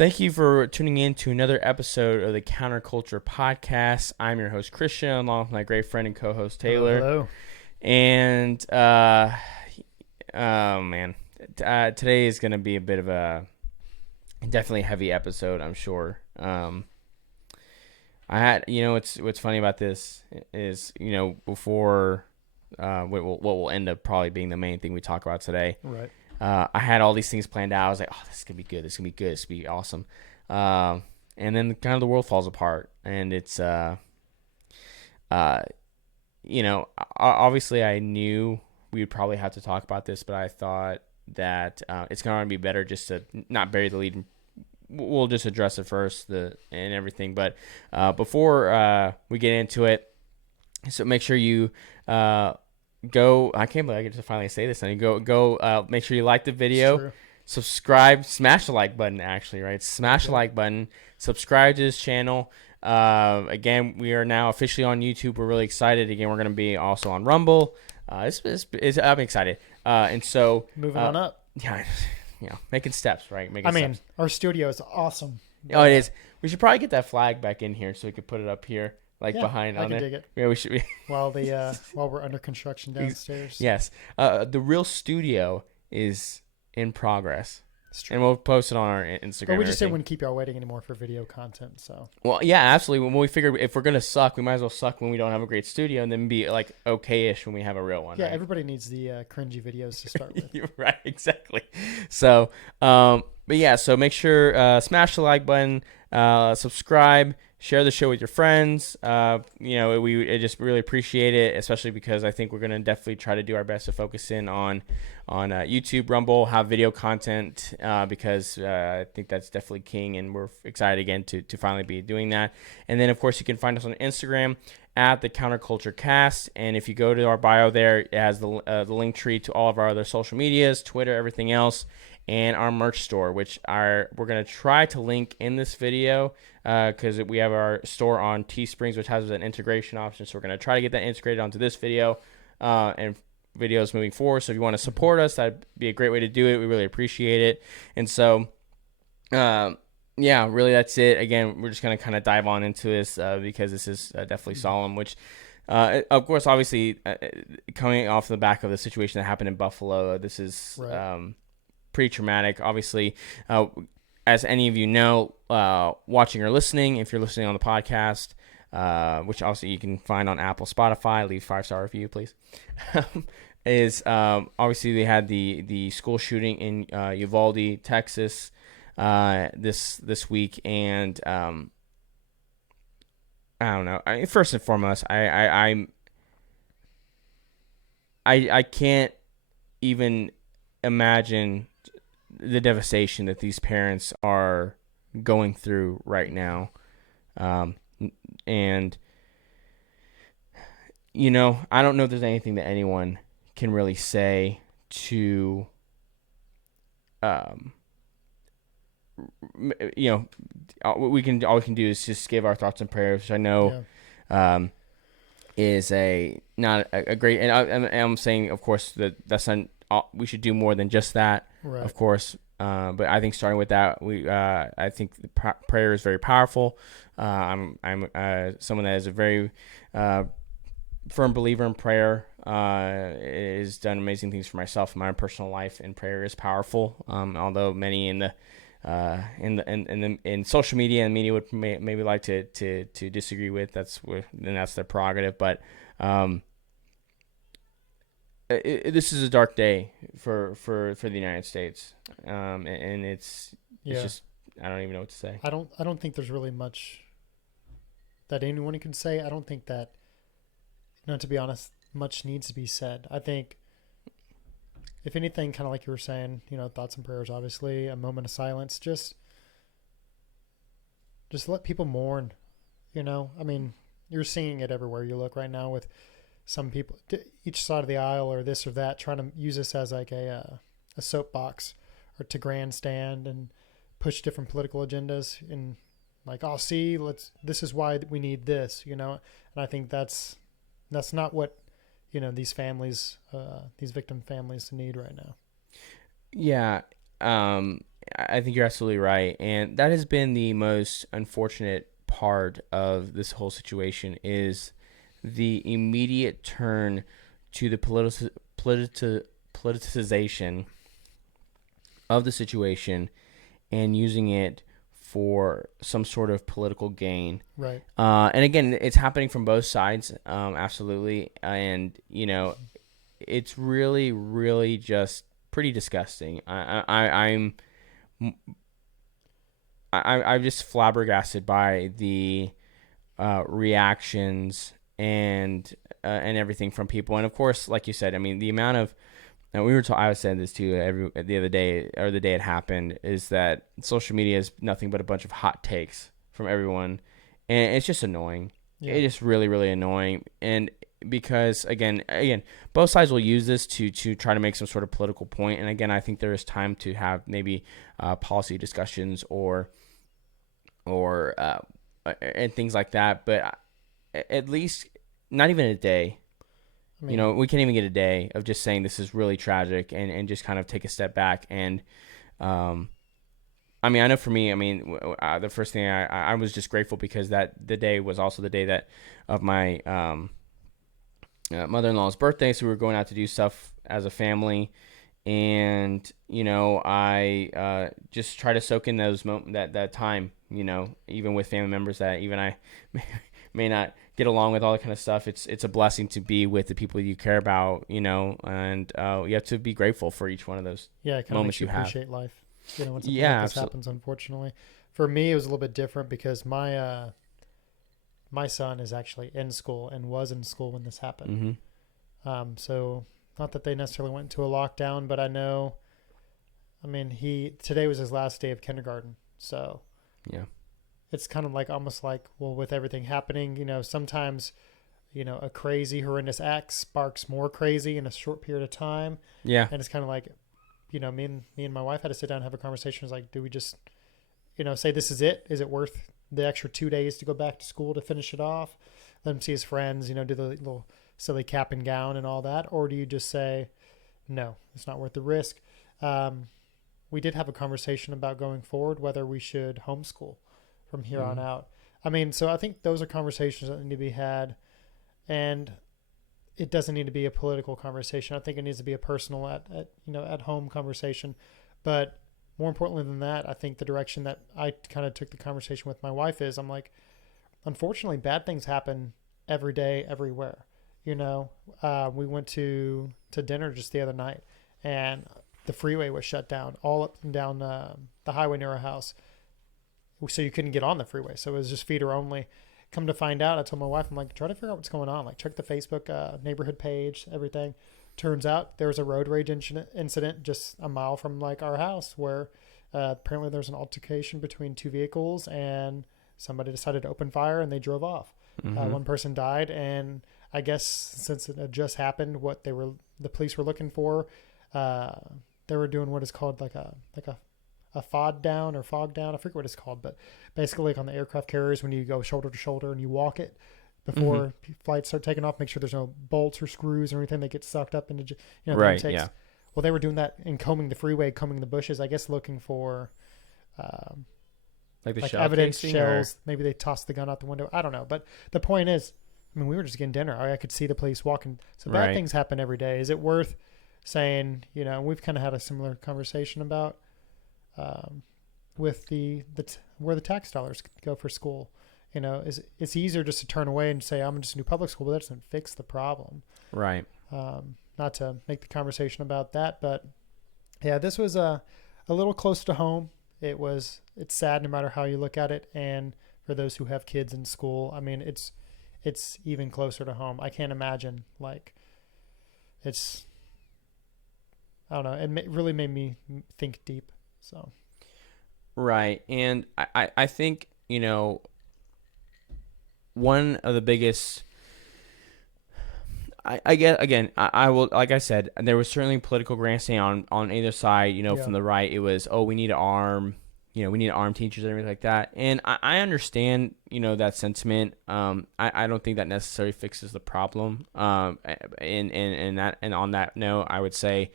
Thank you for tuning in to another episode of the Counterculture Podcast. I'm your host, Christian, along with my great friend and co-host, Hello, Taylor. hello. And, oh, man. Today is going to be a bit of a definitely heavy episode, I'm sure. What's funny about this is, before what will end up probably being the main thing we talk about today. Right. I had all these things planned out. I was like, oh, this is going to be good. This is going to be good. This is going to be awesome. And then kind of the world falls apart. And it's, obviously I knew we would probably have to talk about this, but I thought that it's going to be better just to not bury the lead. We'll just address it first and everything. But before we get into it, so make sure you go. I can't believe I get to finally say this. Go. Make sure you like the video, subscribe, smash the like button. Actually, right? Smash the like button. Subscribe to this channel. Again, we are now officially on YouTube. We're really excited. Again, we're going to be also on Rumble. I'm excited. And so moving on up. Yeah, making steps, right? Our studio is awesome. Oh, it is. We should probably get that flag back in here so we could put it up here. Behind I on can there. dig it. Yeah, we should. While we're under construction downstairs. Yes. The real studio is in progress. And we'll post it on our Instagram. But we just didn't want to keep y'all waiting anymore for video content. So. Well, yeah, absolutely. When we figured if we're gonna suck, we might as well suck when we don't have a great studio, and then be like okay-ish when we have a real one. Yeah, right? Everybody needs the cringy videos to start with. You're right, exactly. So, but yeah, so make sure smash the like button, subscribe. Share the show with your friends. We just really appreciate it, especially because I think we're going to definitely try to do our best to focus in on YouTube, Rumble, have video content because I think that's definitely king, and we're excited again to finally be doing that. And then, of course, you can find us on Instagram at the Counterculture Cast, and if you go to our bio there, it has the link tree to all of our other social medias, Twitter, everything else, and our merch store, which we're going to try to link in this video because we have our store on Teesprings, which has an integration option. So we're going to try to get that integrated onto this video and videos moving forward. So if you want to support us, that'd be a great way to do it. We really appreciate it. And so, really that's it. Again, we're just going to kind of dive on into this because this is definitely solemn, which of course, obviously, coming off the back of the situation that happened in Buffalo, this is pretty traumatic. Obviously, as any of you know, watching or listening, if you're listening on the podcast, which also you can find on Apple, Spotify, leave 5-star review, please. Is obviously they had the school shooting in Uvalde, Texas, this week, and I don't know. First and foremost, I can't even imagine the devastation that these parents are going through right now. And, I don't know if there's anything that anyone can really say to, all we can do is just give our thoughts and prayers, which I know, is not a great, and I'm saying, of course, that's not, we should do more than just that, of course. But I think starting with that, I think the prayer is very powerful. I'm someone that is a very firm believer in prayer. It has done amazing things for myself in my own personal life, and prayer is powerful. Although many in social media and media would maybe like to disagree with, that's their prerogative. But this is a dark day for the United States, and it's just, I don't even know what to say. I don't think there's really much that anyone can say. I don't think that, to be honest, much needs to be said. I think, if anything, kind of like you were saying, thoughts and prayers, obviously, a moment of silence, just let people mourn. You're seeing it everywhere you look right now with some people, each side of the aisle or this or that, trying to use this as like a soapbox or to grandstand and push different political agendas and like, oh, see, this is why we need this, and I think that's not what, these families, these victim families need right now. Yeah. I think you're absolutely right, and that has been the most unfortunate part of this whole situation is the immediate turn to the politicization of the situation and using it for some sort of political gain. Right. And again, it's happening from both sides, absolutely. And it's really, really just pretty disgusting. I'm just flabbergasted by the reactions and everything from people. And of course, like you said, I mean, the amount of and we were I was saying this too the other day or the day it happened is that social media is nothing but a bunch of hot takes from everyone, and it's just annoying. Yeah. It's just really really annoying, and because again, both sides will use this to try to make some sort of political point. And again, I think there is time to have maybe policy discussions or and things like that. But at least not even a day. I mean, We can't even get a day of just saying this is really tragic and just kind of take a step back. And, I mean, I know for me, I mean, the first thing I was just grateful because that the day was also the day that of my mother-in-law's birthday. So we were going out to do stuff as a family. And, I just try to soak in those that time, even with family members that even I may not get along with all that kind of stuff. It's a blessing to be with the people you care about, and you have to be grateful for each one of those yeah, it kind of moments makes you you have. appreciate life. When something Yeah, like this happens, unfortunately. For me, it was a little bit different because my son is actually in school and was in school when this happened. So not that they necessarily went into a lockdown, but I know. I mean, today was his last day of kindergarten, so yeah, it's kind of like almost like, well, with everything happening, sometimes, a crazy, horrendous act sparks more crazy in a short period of time, yeah, and it's kind of like, me and my wife had to sit down and have a conversation. It's like, do we just, say this is it? Is it worth the extra 2 days to go back to school to finish it off? Let him see his friends, do the little silly cap and gown and all that, or do you just say, no, it's not worth the risk? We did have a conversation about going forward, whether we should homeschool from here on out. I mean, so I think those are conversations that need to be had, and it doesn't need to be a political conversation. I think it needs to be a personal at home conversation. But more importantly than that, I think the direction that I kind of took the conversation with my wife is, I'm like, unfortunately, bad things happen every day, everywhere. We went to dinner just the other night, and the freeway was shut down all up and down the highway near our house. So you couldn't get on the freeway. So it was just feeder only. Come to find out, I told my wife, I'm like, try to figure out what's going on. Like, check the Facebook neighborhood page, everything. Turns out there was a road rage incident just a mile from like our house where apparently there was an altercation between two vehicles and somebody decided to open fire and they drove off. One person died, and I guess since it had just happened, what the police were looking for, they were doing what is called like a FOD down or fog down. I forget what it's called, but basically like on the aircraft carriers, when you go shoulder to shoulder and you walk it before flights start taking off, make sure there's no bolts or screws or anything that gets sucked up into, right, takes. yeah. Well, they were doing that and combing the freeway, combing the bushes, I guess looking for like the like shell evidence, casing, shells. Maybe they tossed the gun out the window. I don't know. But the point is, I mean, we were just getting dinner. I could see the police walking. So bad Right. things happen every day. Is it worth saying, we've kind of had a similar conversation about with where the tax dollars go for school. It's easier just to turn away and say, I'm just a new public school, but that doesn't fix the problem. Right. Not to make the conversation about that, but yeah, this was a little close to home. It's sad no matter how you look at it. And for those who have kids in school, I mean, it's even closer to home. I can't imagine I don't know. It really made me think deep. So. Right. And I think, one of the biggest, I get, again, I will, like I said, there was certainly political grandstanding on either side, Yeah. from the right. It was, we need to arm, we need to arm teachers and everything like that. And I understand, that sentiment. I don't think that necessarily fixes the problem. And on that note, I would say,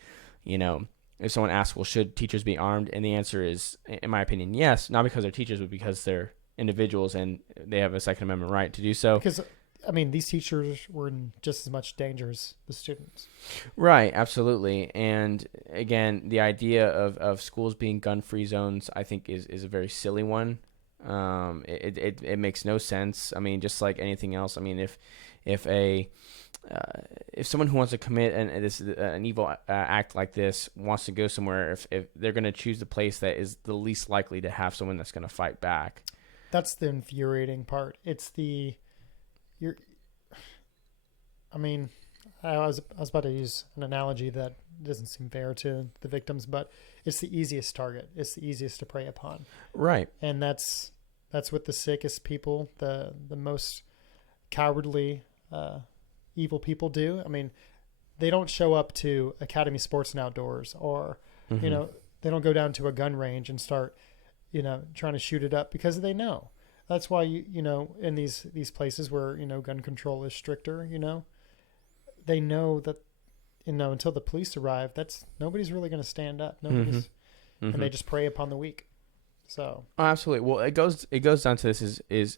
if someone asks, well, should teachers be armed? And the answer is, in my opinion, yes. Not because they're teachers, but because they're individuals and they have a Second Amendment right to do so. Because I mean, these teachers were in just as much danger as the students. Right, absolutely. And again, the idea of schools being gun-free zones, I think, is a very silly one. It makes no sense. I mean, just like anything else. I mean, if a if someone who wants to commit an evil act like this wants to go somewhere, if they're going to choose the place that is the least likely to have someone that's going to fight back. That's the infuriating part. It's you're. I mean, I was about to use an analogy that doesn't seem fair to the victims, but it's the easiest target. It's the easiest to prey upon. Right. And that's what the sickest people, the most cowardly, evil people do. I mean, they don't show up to Academy Sports and Outdoors, or Mm-hmm. they don't go down to a gun range and start trying to shoot it up, because they know. That's why in these places where gun control is stricter, they know that until the police arrive, nobody's really going to stand up. Nobody's, Mm-hmm. and they just prey upon the weak. So Oh, absolutely. Well, it goes down to this is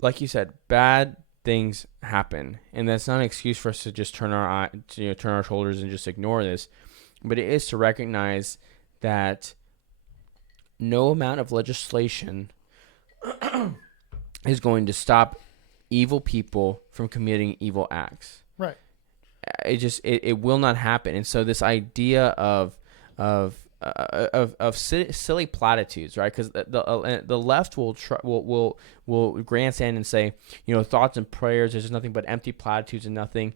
like you said, bad things happen, and that's not an excuse for us to just turn our shoulders and just ignore this, but it is to recognize that no amount of legislation is going to stop evil people from committing evil acts. right. It will not happen. And so this idea of silly platitudes, right? Because the left will grandstand and say, thoughts and prayers is nothing but empty platitudes and nothing.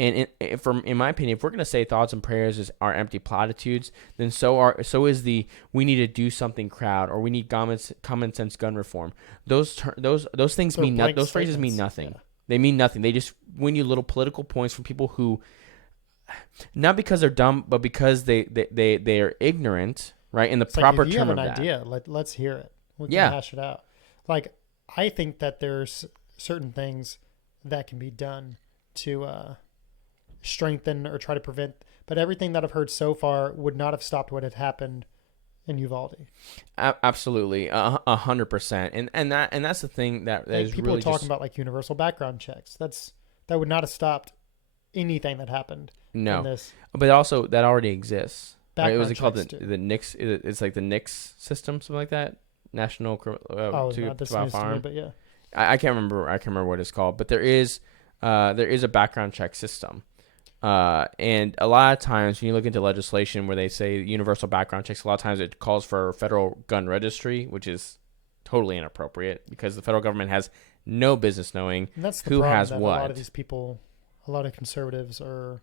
And in my opinion, if we're going to say thoughts and prayers are empty platitudes, then so is the we need to do something crowd, or we need common sense gun reform. Those things mean nothing. Those phrases mean nothing. Yeah. They mean nothing. They just win you little political points from people who, not because they're dumb, but because they are ignorant, right? In the It's proper like, if you term have of an that. idea, let's hear it. We can Yeah. hash it out. Like, I think that there's certain things that can be done to strengthen or try to prevent, but everything that I've heard so far would not have stopped what had happened in Uvalde. Absolutely, 100%, and that's the thing that Like, is people really are talking just, about like universal background checks. That would not have stopped anything that happened in no, this but also that already exists. Right? background Was it called checks too. the NICS? It's like the NICS system, something like that. National Oh, to not this file news to me, firearm. but yeah. I can't remember. I can't remember what it's called, but there is a background check system. And a lot of times when you look into legislation where they say universal background checks, a lot of times it calls for federal gun registry, which is totally inappropriate because the federal government has no business knowing And that's the who problem, has that what. a lot of these people, a lot of conservatives or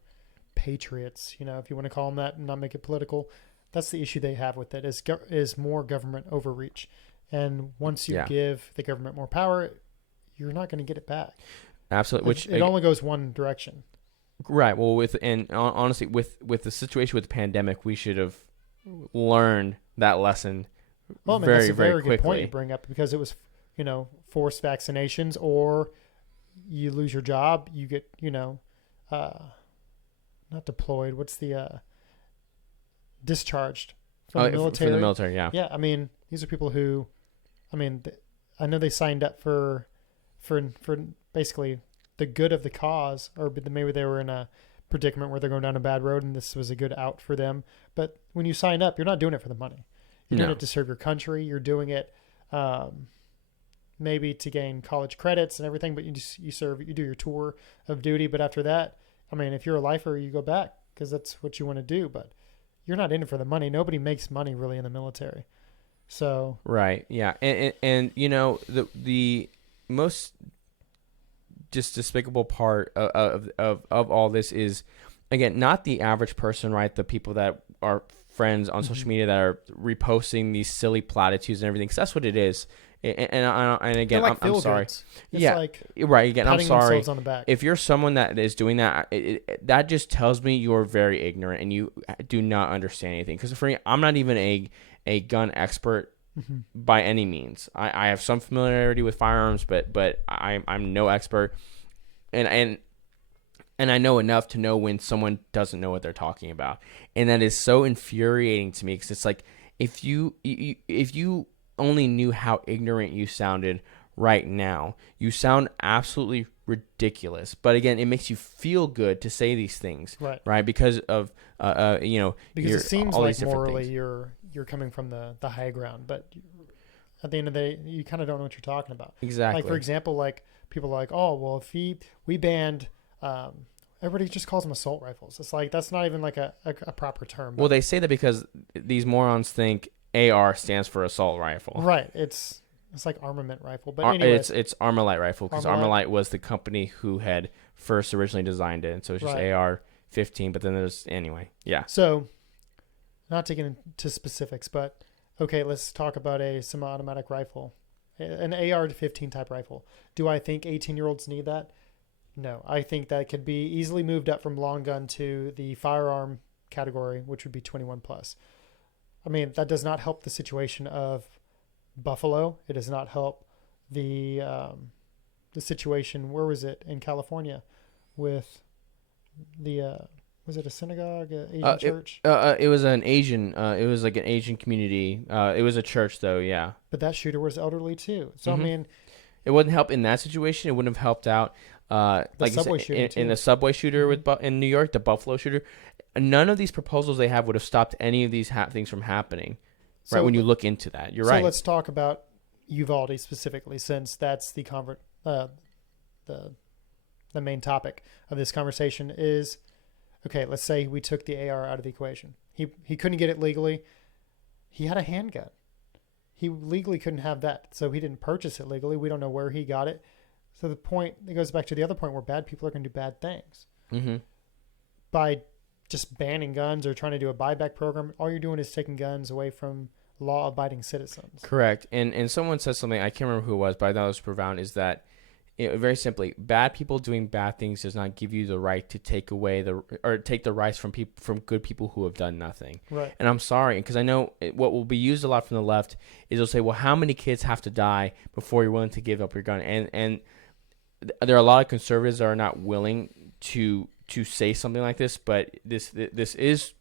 patriots, if you want to call them that and not make it political, that's the issue they have with it, is more government overreach. And once you Yeah. give the government more power, you're not going to get it back. Absolutely. Which It only goes one direction. right. Well, honestly, with the situation with the pandemic, we should have learned that lesson Well, I mean, very, that's a very very good point quickly. you bring up, because it was, forced vaccinations, or you lose your job, you get, not deployed. What's the discharged from the military? For the military, yeah. Yeah, I mean, these are people who, I know they signed up for basically the good of the cause, or maybe they were in a predicament where they're going down a bad road and this was a good out for them. But when you sign up, you're not doing it for the money. You're doing No. it to serve your country. You're doing it maybe to gain college credits and everything, but you do your tour of duty. But after that, if you're a lifer, you go back because that's what you want to do. But you're not in it for the money. Nobody makes money really in the military. So Right. Yeah. And the most just despicable part of all this is, again, not the average person, right? The people that are friends on social media that are reposting these silly platitudes and everything, because that's what it is. And again, they're like I'm sorry. feel-goods. It's Yeah. like Right. Again, I'm patting sorry. themselves on the back. If you're someone that is doing that, that just tells me you're very ignorant and you do not understand anything. Because for me, I'm not even a gun expert by any means. I have some familiarity with firearms, but I'm no expert. And And I know enough to know when someone doesn't know what they're talking about, and that is so infuriating to me because it's like if you only knew how ignorant you sounded right now, you sound absolutely ridiculous. But again, it makes you feel good to say these things, Right. right? Because of Because it seems all like these different morally things. you're coming from the high ground, but at the end of the day, you kind of don't know what you're talking about. Like for Exactly. example, like people are like, oh well, if we banned, everybody just calls them assault rifles. It's like that's not even like a proper term. Well, But they say that because these morons think AR stands for assault rifle. right, it's like armament rifle. But anyways, It's Armalite rifle because Armalite, Armalite was the company who had first originally designed it, and so it's just right. AR-15. But then there's anyway, yeah. So not to get into specifics, but okay, let's talk about a semi-automatic rifle, an AR-15 type rifle. Do I think 18-year-olds need that? No, I think that could be easily moved up from long gun to the firearm category, which would be 21 plus. I mean, that does not help the situation of Buffalo. It does not help the situation. Where was it in California with the was it a synagogue, Asian church? It was an Asian. It was like an Asian community. It was a church though. Yeah. But that shooter was elderly too. So I hmm mean, It wouldn't help in that situation. It wouldn't have helped out. the Like you said, subway shooting in too. the subway shooter Hmm. in New York, the Buffalo shooter, none of these proposals they have would have stopped any of these things from happening. Right when So you look into that, you're so right. let's talk about Uvalde specifically, since that's the the main topic of this conversation is okay. Let's say we took the AR out of the equation. He couldn't get it legally. He had a handgun. He legally couldn't have that, so he didn't purchase it legally. We don't know where he got it. So the point it goes back to the other point where bad people are going to do bad things hmm by just banning guns or trying to do a buyback program. All you're doing is taking guns away from law-abiding citizens. Correct. And someone said something I can't remember who it was, but I thought it was profound. Is that very simply, bad people doing bad things does not give you the right to take away or take the rights from people from good people who have done nothing. Right. And I'm sorry because I know what will be used a lot from the left is they'll say, well, how many kids have to die before you're willing to give up your gun? And there are a lot of conservatives that are not willing to say something like this, but this is,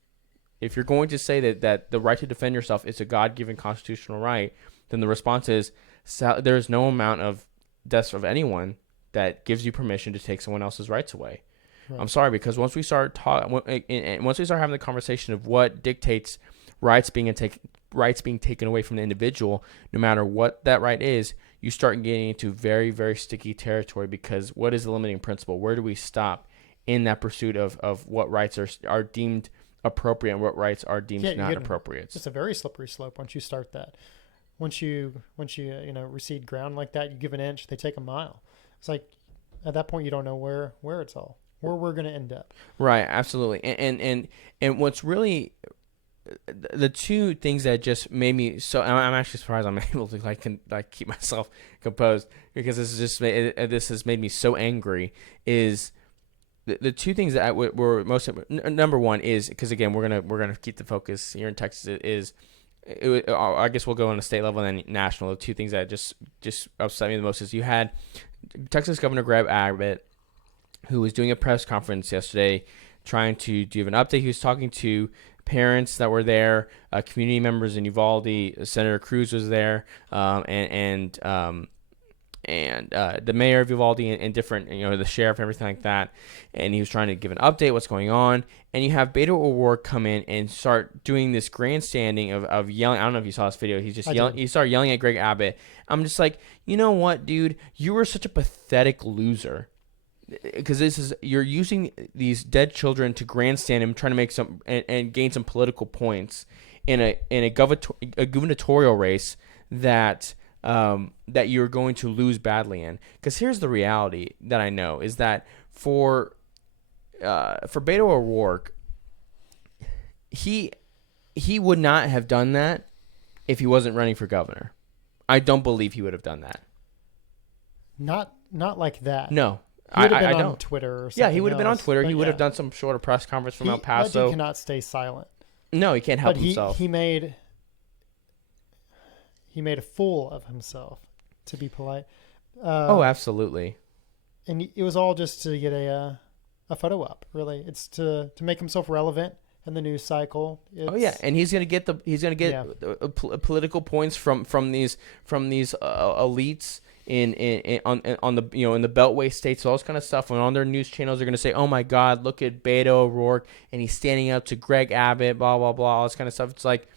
if you're going to say that the right to defend yourself is a God-given constitutional right, then the response is there is no amount of deaths of anyone that gives you permission to take someone else's rights away. Right. I'm sorry because once we start once we start having the conversation of what dictates rights being taken away from the individual, no matter what that right is, you start getting into very, very sticky territory because what is the limiting principle? Where do we stop in that pursuit of what rights are deemed appropriate and what rights are deemed Yeah, not appropriate? it's a very slippery slope once you start that. Once you recede ground like that, you give an inch, they take a mile. It's like at that point you don't know where where we're going to end up. Right, absolutely. And what's really the two things that just made me so I'm actually surprised I'm able to keep myself composed because this has made me so angry is the two things that were most number one is because again we're gonna keep the focus here in Texas is I guess we'll go on a state level and then national. The two things that just upset me the most is you had Texas Governor Greg Abbott, who was doing a press conference yesterday, trying to give an update. He was talking to parents that were there, community members in Uvalde. Senator Cruz was there, and the mayor of Uvalde and different, the sheriff, everything like that. And he was trying to give an update, what's going on. And you have Beto O'Rourke come in and start doing this grandstanding of yelling. I don't know if you saw this video. He's just yelling. He started yelling at Greg Abbott. I'm just like, you know what, dude? You are such a pathetic loser. Because you're using these dead children to grandstand him, trying to make some and gain some political points in a gubernatorial race that you're going to lose badly in. Because here's the reality that I know is that for Beto O'Rourke, he would not have done that if he wasn't running for governor. I don't believe he would have done that. Not like that. No. He would have been I on don't. Twitter or something. Yeah, he would have been on Twitter. He would yeah. have done some shorter press conference from El That Paso. dude cannot stay silent. No, he can't help himself. He made a fool of himself, to be polite. Oh, absolutely. And it was all just to get a a photo op. Really, it's to make himself relevant in the news cycle. Oh yeah, and he's gonna get Yeah. political points from these elites on the in the Beltway states, all this kind of stuff. And on their news channels, they're gonna say, "Oh my God, look at Beto O'Rourke, and he's standing up to Greg Abbott, blah blah blah, all this kind of stuff." It's like,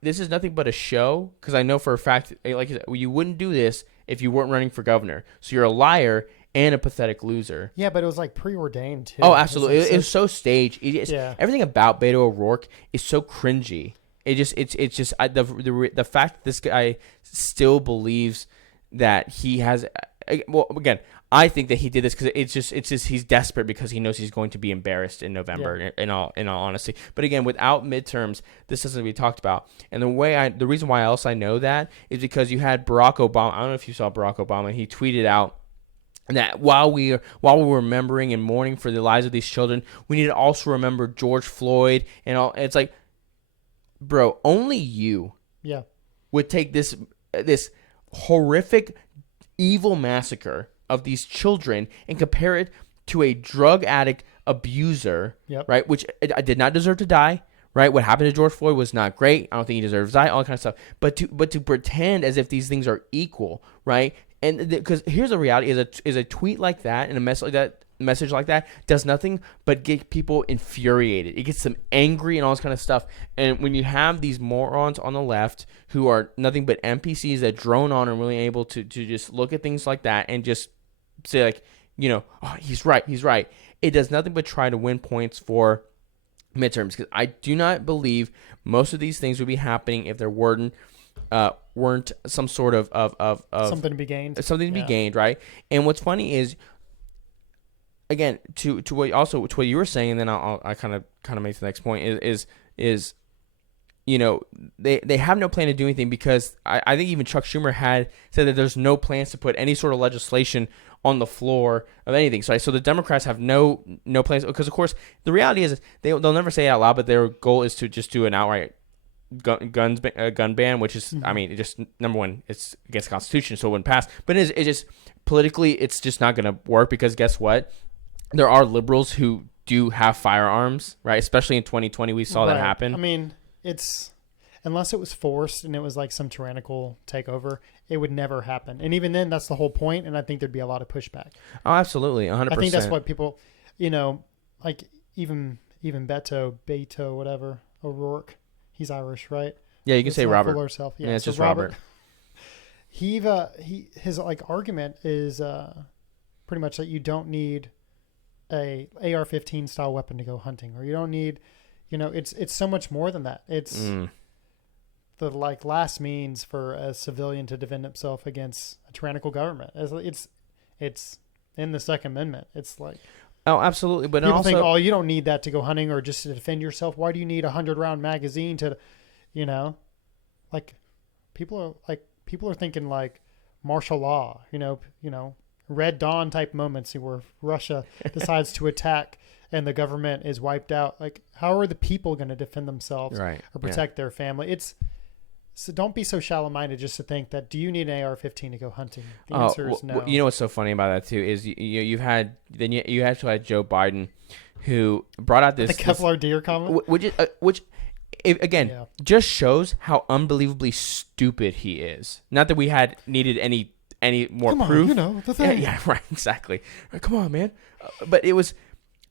this is nothing but a show, because I know for a fact, like you said, you wouldn't do this if you weren't running for governor. So you're a liar and a pathetic loser. Yeah, but it was like preordained too. Oh, absolutely. It It was so staged. Yeah. Everything about Beto O'Rourke is so cringy. It's just the fact that this guy still believes that he has. Well, again, I think that he did this because it's just he's desperate because he knows he's going to be embarrassed in November. Yeah. In all honesty, but again, without midterms, this doesn't be talked about. And the reason why else I know that is because you had Barack Obama. I don't know if you saw Barack Obama. He tweeted out that while we're remembering and mourning for the lives of these children, we need to also remember George Floyd and all. And it's like, bro, only you Yeah. would take this horrific, evil massacre of these children and compare it to a drug addict abuser, Yep. right? Which I did not deserve to die. Right, what happened to George Floyd was not great. I don't think he deserves to die. All that kind of stuff. But to pretend as if these things are equal, right? And because here's the reality: is a tweet like that and a message like that does nothing but get people infuriated. It gets them angry and all this kind of stuff. And when you have these morons on the left who are nothing but NPCs that drone on and really able to just look at things like that and just say like, oh, he's right. It does nothing but try to win points for midterms, because I do not believe most of these things would be happening if there weren't some sort of Something to be gained. something to be gained, right? And what's funny is, again, to what you were saying, and then I kind of make the next point is they have no plan to do anything, because I think even Chuck Schumer had said that there's no plans to put any sort of legislation on the floor of anything. So the Democrats have no plans, because of course the reality is they'll never say it out loud, but their goal is to just do an outright gun ban, which is, I mean, it just, number one, it's against the Constitution, so it wouldn't pass. But it's just politically, it's just not going to work, because guess what? There are liberals who do have firearms, right? Especially in 2020, we saw that happen. I mean, unless it was forced and it was like some tyrannical takeover, it would never happen. And even then, that's the whole point. And I think there'd be a lot of pushback. Oh, absolutely, 100%. I think that's what people, like even Beto, whatever, O'Rourke. He's Irish, right? Yeah, you can say Robert. Yeah, it's just Robert. His like argument is pretty much that you don't need a AR-15 style weapon to go hunting, or you don't need, it's so much more than that. It's the like last means for a civilian to defend himself against a tyrannical government. It's in the Second Amendment. It's like, oh, absolutely. But people also think, oh, you don't need that to go hunting or just to defend yourself. Why do you need a 100-round magazine to, like people are thinking like martial law, Red Dawn type moments where Russia decides to attack and the government is wiped out. Like, how are the people going to defend themselves or protect their family? So don't be so shallow-minded just to think that, do you need an AR-15 to go hunting? The answer is no. You know what's so funny about that too is you actually had Joe Biden, who brought out this the Kevlar deer comment, which just shows how unbelievably stupid he is. Not that we had needed any more proof. The thing. Yeah, right, exactly. Come on, man. But it was,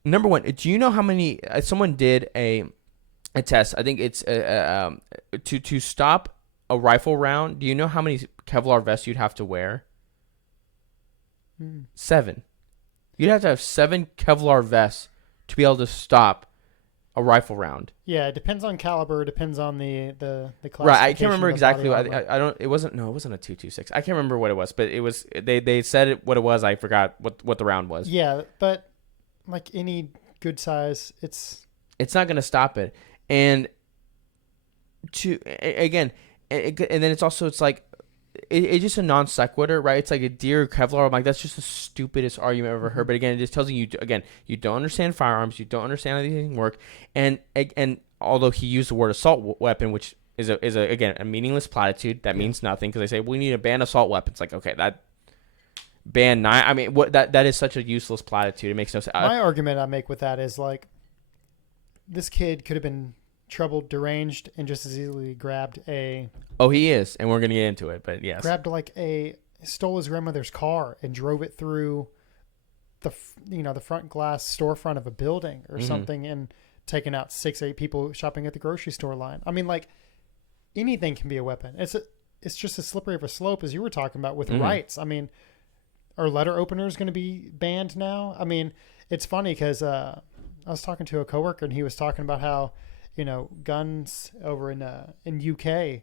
number one. Do you know how many? Someone did a test. I think it's to stop a rifle round. Do you know how many Kevlar vests you'd have to wear? 7. You'd have to have 7 Kevlar vests to be able to stop a rifle round. Yeah, it depends on caliber. It depends on the classification. Right, I can't remember exactly. I don't. It wasn't a 2.26. I can't remember what it was, but it was. They said what it was. I forgot what the round was. Yeah, but like any good size, it's not going to stop it. And and then it's like it's just a non sequitur, right? It's like a deer Kevlar. I'm like, that's just the stupidest argument I've ever heard. But again, it just tells you you don't understand firearms, you don't understand how these things work. And although he used the word assault weapon, which is a meaningless platitude that means nothing, because they say we need to ban assault weapons. Like, okay, that ban 9. I mean, what that is such a useless platitude. It makes no sense. My argument I make with that is like, this kid could have been troubled, deranged, and just as easily grabbed a. Oh, he is, and we're gonna get into it. But yes, stole his grandmother's car and drove it through the front glass storefront of a building or something, and taken out 6-8 people shopping at the grocery store line. I mean, like, anything can be a weapon. It's just as slippery of a slope as you were talking about with rights. I mean, are letter openers going to be banned now? I mean, it's funny because I was talking to a coworker and he was talking about how, guns over in UK,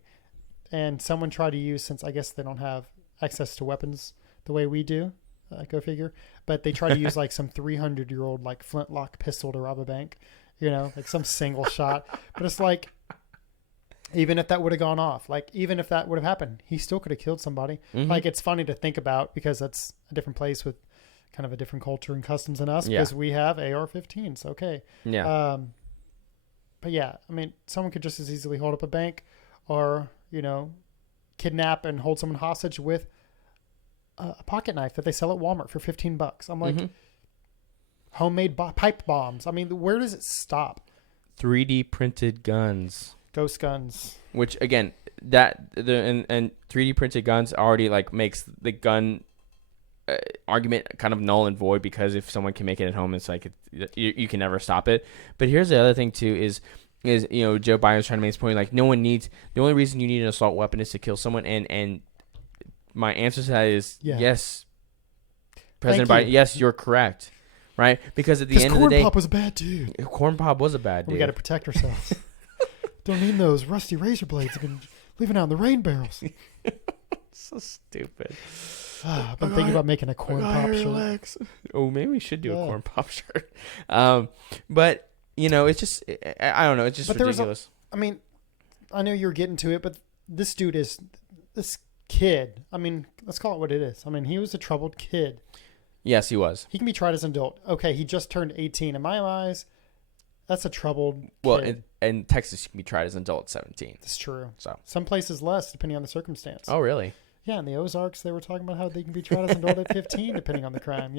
and someone tried to use, since I guess they don't have access to weapons the way we do, go figure, but they try to use like some 300-year-old like flintlock pistol to rob a bank, like some single shot. But it's like, even if that would have gone off, like even if that would have happened, he still could have killed somebody. Like, it's funny to think about because that's a different place with kind of a different culture and customs than us, because we have AR-15s. Okay. Yeah. But yeah, I mean, someone could just as easily hold up a bank or, kidnap and hold someone hostage with a pocket knife that they sell at Walmart for $15. I'm like, homemade pipe bombs. I mean, where does it stop? 3D printed guns. Ghost guns. Which again, and 3D printed guns already like makes the gun argument kind of null and void, because if someone can make it at home, it's like you can never stop it. But here's the other thing too is Joe Biden was trying to make this point, like, the only reason you need an assault weapon is to kill someone, and my answer to that is yes, President Biden, yes, you're correct, right? Because at the end of the day, Corn Pop was a bad dude. Corn Pop was a bad dude. We got to protect ourselves. Don't need those rusty razor blades have been leaving out in the rain barrels. So stupid. I've been thinking about making a Corn Pop shirt. Oh, maybe we should do a Corn Pop shirt. But it's just, I don't know. It's just ridiculous. I mean, I know you're getting to it, but this kid, I mean, let's call it what it is. I mean, he was a troubled kid. Yes, he was. He can be tried as an adult. Okay, he just turned 18. In my eyes, that's a troubled kid. Well, in Texas, you can be tried as an adult at 17. That's true. So some places less, depending on the circumstance. Oh, really? Yeah, in the Ozarks, they were talking about how they can be tried as an adult at 15, depending on the crime,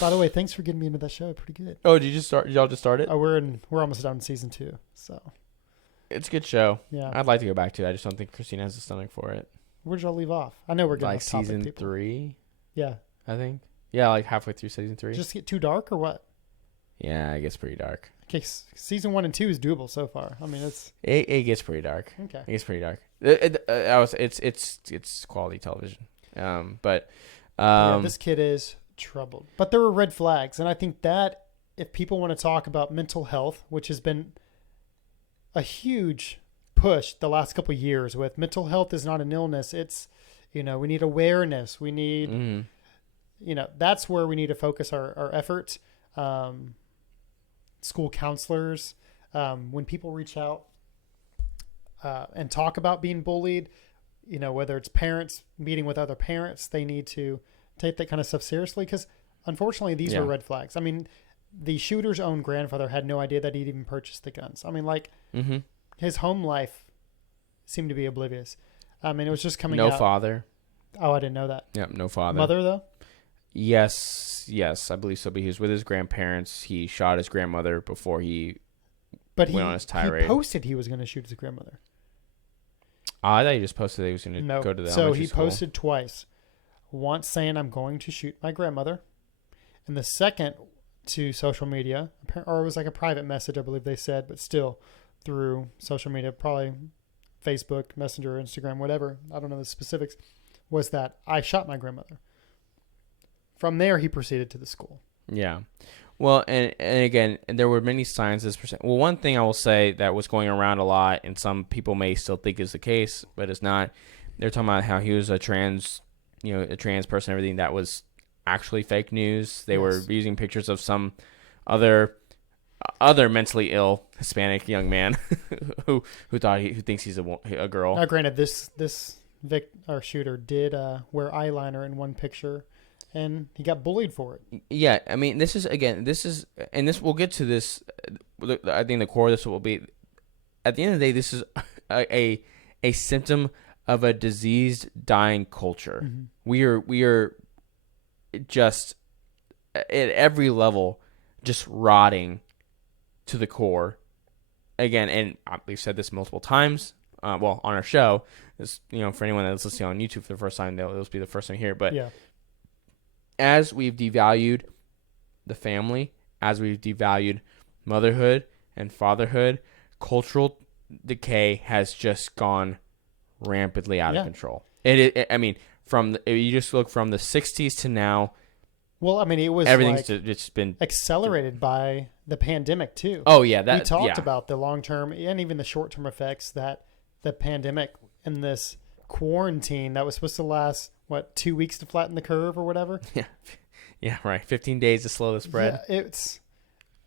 By the way, thanks for getting me into that show. Pretty good. Oh, did y'all just start it? Oh, we're almost done in season 2, so. It's a good show. Yeah. I'd like to go back to it. I just don't think Christina has the stomach for it. Where'd y'all leave off? I know we're getting like season 3. Yeah. I think. Yeah, like halfway through season 3. Just get too dark or what? Yeah, it gets pretty dark. Okay, season 1 and 2 is doable so far. I mean, it gets pretty dark. Okay. It gets pretty dark. It's quality television. This kid is troubled. But there were red flags, and I think that if people want to talk about mental health, which has been a huge push the last couple of years, with mental health is not an illness. It's, we need awareness. We need, that's where we need to focus our efforts. School counselors, when people reach out and talk about being bullied, whether it's parents meeting with other parents, they need to take that kind of stuff seriously, because unfortunately these were red flags. I mean, the shooter's own grandfather had no idea that he'd even purchased the guns. I mean, like, his home life seemed to be oblivious. I mean, it was just coming out. No father. Oh, I didn't know that. Yep, no father. Mother, though? Yes, I believe so. But he was with his grandparents. He shot his grandmother before he went on his tirade. He posted he was going to shoot his grandmother. I thought he just posted that he was going to go to the elementary school. So he posted twice. Once saying, I'm going to shoot my grandmother. And the second to social media, or it was like a private message, I believe they said, but still through social media, probably Facebook, Messenger, Instagram, whatever. I don't know the specifics. Was that I shot my grandmother. From there, he proceeded to the school. Yeah. Well, and again, there were many signs this percent. Well, one thing I will say that was going around a lot, and some people may still think is the case, but it's not. They're talking about how he was a trans person, everything that was actually fake news. They were using pictures of some other mentally ill Hispanic young man who thinks he's a girl. Now, granted, this shooter did wear eyeliner in one picture, and he got bullied for it. Yeah, I mean, we'll get to this. I think the core of this will be, at the end of the day, this is a symptom of a diseased, dying culture. Mm-hmm. We are just at every level just rotting to the core. Again, and we've said this multiple times. On our show, this, for anyone that's listening on YouTube for the first time, they'll be the first time here. But Yeah. as we've devalued the family, as we've devalued motherhood and fatherhood, cultural decay has just gone rampantly out of control. I mean, you just look from the 60s to now. Well, I mean, it was everything's like just been accelerated by the pandemic too. Oh yeah, we talked about the long-term and even the short-term effects that the pandemic and this quarantine that was supposed to last 2 weeks to flatten the curve or whatever. Yeah, right. 15 days to slow the spread. Yeah,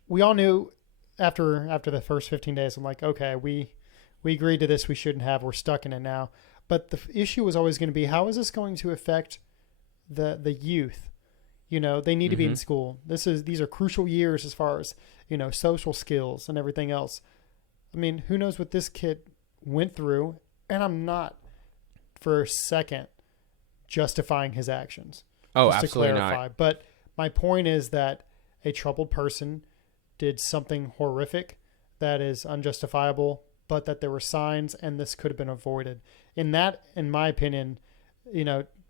we all knew after the first 15 days. I'm like, okay, we agreed to this. We shouldn't have. We're stuck in it now. But the issue was always going to be, how is this going to affect the youth? They need to be in school. These are crucial years as far as, social skills and everything else. I mean, who knows what this kid went through? And I'm not for a second justifying his actions. Oh, just absolutely to clarify. not. But my point is that a troubled person did something horrific that is unjustifiable, but that there were signs and this could have been avoided. In my opinion,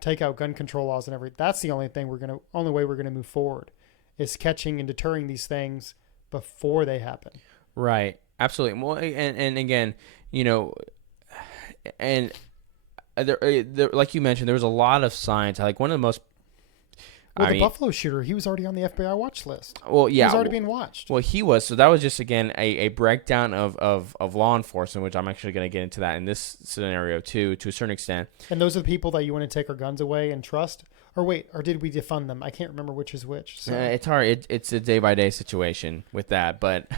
take out gun control laws and everything. That's the only way we're gonna move forward, is catching and deterring these things before they happen. Right. Absolutely. Well, and again, and there, like you mentioned, there was a lot of signs. Like one of the most. Well, the Buffalo shooter, he was already on the FBI watch list. Well, yeah, he was already being watched. Well, he was. So that was just again a breakdown of law enforcement, which I'm actually going to get into that in this scenario too, to a certain extent. And those are the people that you want to take our guns away and trust. Or did we defund them? I can't remember which is which. So. It's hard. It's a day by day situation with that, but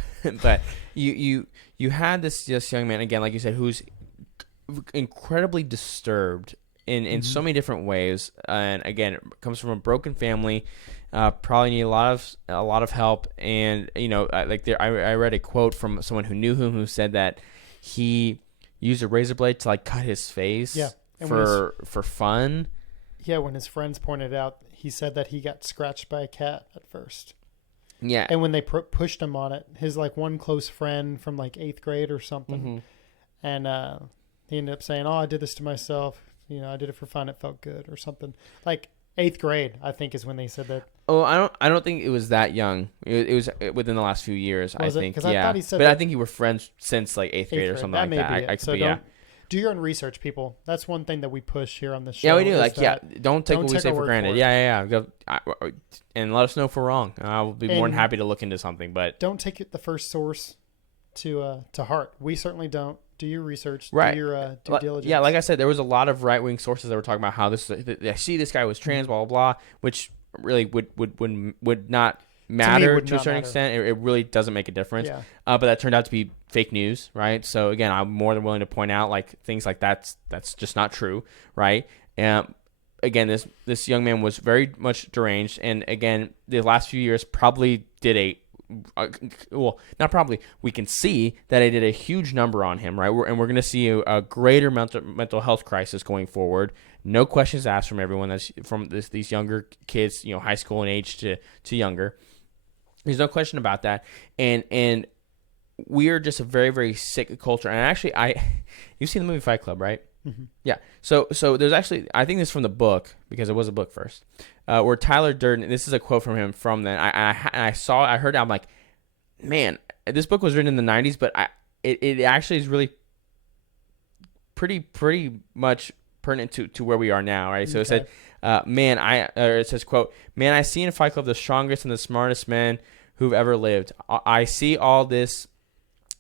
you had this young man again, like you said, who's incredibly disturbed in so many different ways, and again, comes from a broken family. Probably need a lot of help, and I read a quote from someone who knew him who said that he used a razor blade to cut his face. Yeah, for fun. Yeah, when his friends pointed out, he said that he got scratched by a cat at first. Yeah. And when they pushed him on it, his one close friend from 8th grade or something, and he ended up saying, "Oh, I did this to myself. I did it for fun. It felt good," or something. 8th grade, I think, is when they said that. Oh, I don't think it was that young. It was within the last few years. I think. Because I thought he said. But I think you were friends since 8th grade or something that like that. May be it. So do your own research, people. That's one thing that we push here on the show. Yeah, we do. Don't take what we say for granted. For yeah. Go, and let us know if we're wrong. I'll be more than happy to look into something. But don't take it the first source to heart. We certainly don't. Do your research. Right. Do your due diligence. Yeah, like I said, there was a lot of right wing sources that were talking about how I see this guy was trans, blah blah blah, which really would not matter to a certain extent. It really doesn't make a difference. Yeah. But that turned out to be fake news, right? So again, I'm more than willing to point out things like that's just not true, right? Again, this young man was very much deranged, and again, the last few years probably did not probably. We can see that it did a huge number on him, right? And we're going to see a greater mental health crisis going forward. No questions asked from everyone. That's from these younger kids, high school in age to younger. There's no question about that. And we are just a very, very sick culture. And actually, you've seen the movie Fight Club, right? Mm-hmm. Yeah. So there's actually, I think this is from the book, because it was a book first, where Tyler Durden, this is a quote from him from then. I heard it, I'm like, man, this book was written in the 90s, but it actually is really pretty much pertinent to where we are now, right? So It said, it says, quote, "Man, I see in Fight Club the strongest and the smartest men who've ever lived. I see all this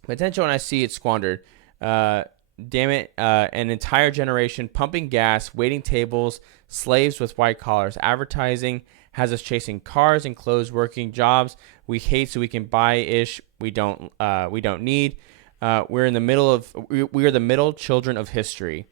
potential and I see it squandered. Damn it, an entire generation pumping gas, waiting tables, slaves with white collars. Advertising has us chasing cars and clothes, working jobs we hate so we can buy-ish we don't need. We are the middle children of history.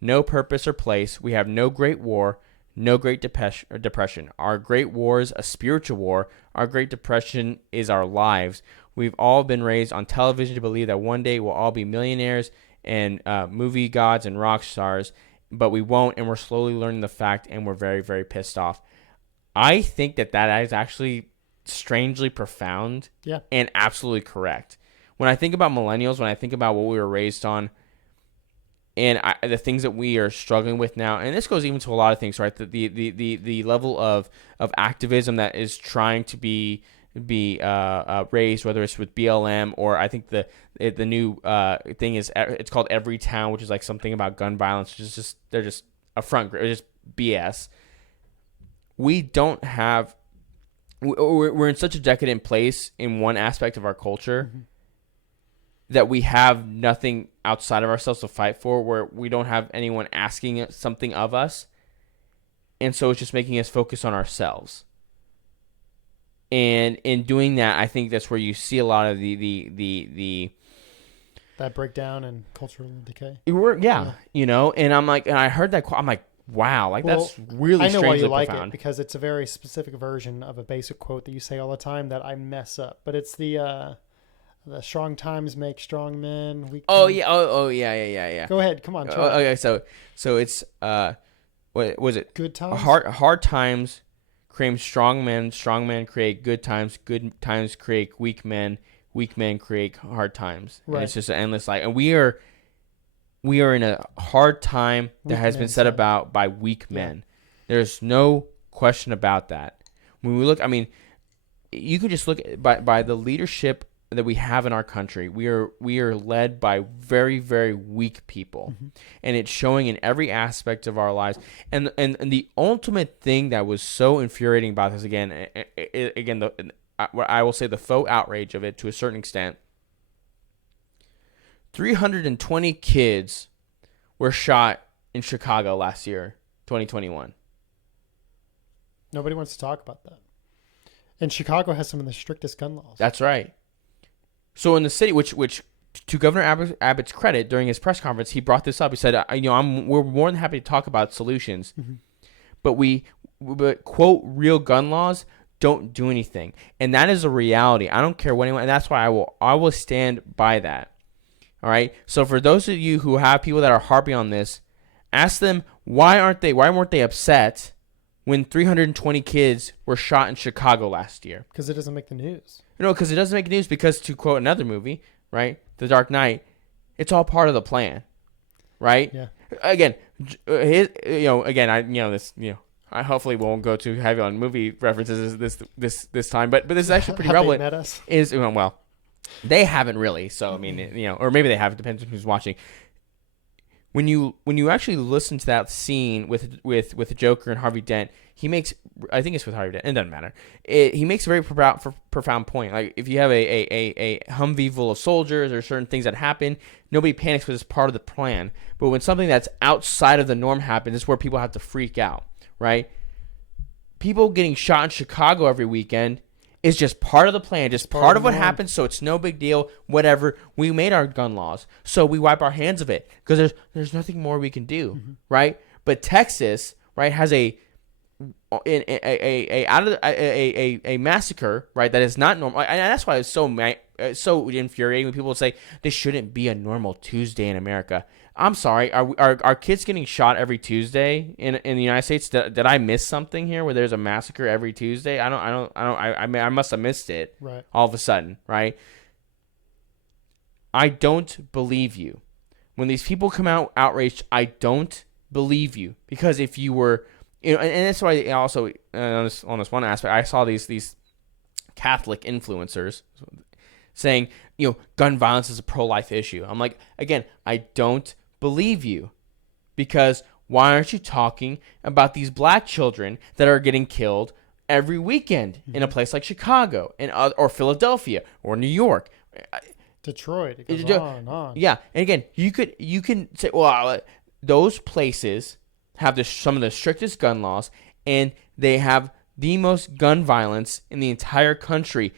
No purpose or place. We have no great war, no great depression. Our great war is a spiritual war. Our great depression is our lives. We've all been raised on television to believe that one day we'll all be millionaires and movie gods and rock stars, but we won't, and we're slowly learning the fact, and we're very, very pissed off. I think that is actually strangely profound Yeah. and absolutely correct. When I think about millennials, when I think about what we were raised on, and the things that we are struggling with now, and this goes even to a lot of things, right? The level of activism that is trying to be raised, whether it's with BLM or I think the new thing is it's called Every Town, which is like something about gun violence, which is just they're just a front, just BS. We don't have. We're in such a decadent place in one aspect of our culture that we have nothing outside of ourselves to fight for, where we don't have anyone asking something of us. And so it's just making us focus on ourselves. And in doing that, I think that's where you see a lot of the that breakdown and cultural decay. Yeah, and I'm like, and I heard that, I'm like, wow, like that's really I know why you like profound. it, because it's a very specific version of a basic quote that you say all the time that I mess up. But it's the strong times make strong men. Weak Yeah. Go ahead, come on. Try Okay, so it's what was it? Good times. Hard times create strong men create good times create weak men create hard times. Right. And it's just an endless and we are in a hard time that has been set about by weak men. There's no question about that. When we look, I mean, you could just look by the leadership that we have in our country. We are led by very, very weak people, and it's showing in every aspect of our lives. And the ultimate thing that was so infuriating about this, I will say the faux outrage of it to a certain extent. 320 kids were shot in Chicago last year, 2021. Nobody wants to talk about that. And Chicago has some of the strictest gun laws. That's right. So in the city, which to Governor Abbott's credit, during his press conference, he brought this up. He said, we're more than happy to talk about solutions, but quote, real gun laws don't do anything, and that is a reality. I don't care what anyone, and that's why I will stand by that. All right. So for those of you who have people that are harping on this, ask them why weren't they upset when 320 kids were shot in Chicago last year? Because it doesn't make the news. Because it doesn't make news because, to quote another movie, right, The Dark Knight, it's all part of the plan, right? Yeah. Again, I hopefully won't go too heavy on movie references this time, but this is actually pretty relevant. Met us? They haven't really, so I mean, or maybe they have. It depends on who's watching. When you actually listen to that scene with Joker and Harvey Dent, he makes, I think it's with Harvey Dent, it doesn't matter. He makes a very profound point. Like, if you have a Humvee full of soldiers or certain things that happen, nobody panics because it's part of the plan. But when something that's outside of the norm happens, it's where people have to freak out, right? People getting shot in Chicago every weekend is just part of the plan, just part of what happens, so it's no big deal, whatever. We made our gun laws, so we wipe our hands of it because there's nothing more we can do, right? But Texas, right, has a massacre, right, that is not normal, and that's why it's so infuriating when people say this shouldn't be a normal Tuesday in America. I'm sorry, are kids getting shot every Tuesday in the United States? Did I miss something here where there's a massacre every Tuesday? I must have missed it. Right. All of a sudden, right? I don't believe you. When these people come out outraged, I don't believe you, because if you were, and that's why also on this one aspect, I saw these Catholic influencers saying, gun violence is a pro-life issue. I'm like, again, I don't believe you, because why aren't you talking about these black children that are getting killed every weekend in a place like Chicago or Philadelphia or New York, Detroit? It goes on and on. Yeah, and again, you can say, well, those places have some of the strictest gun laws, and they have the most gun violence in the entire country.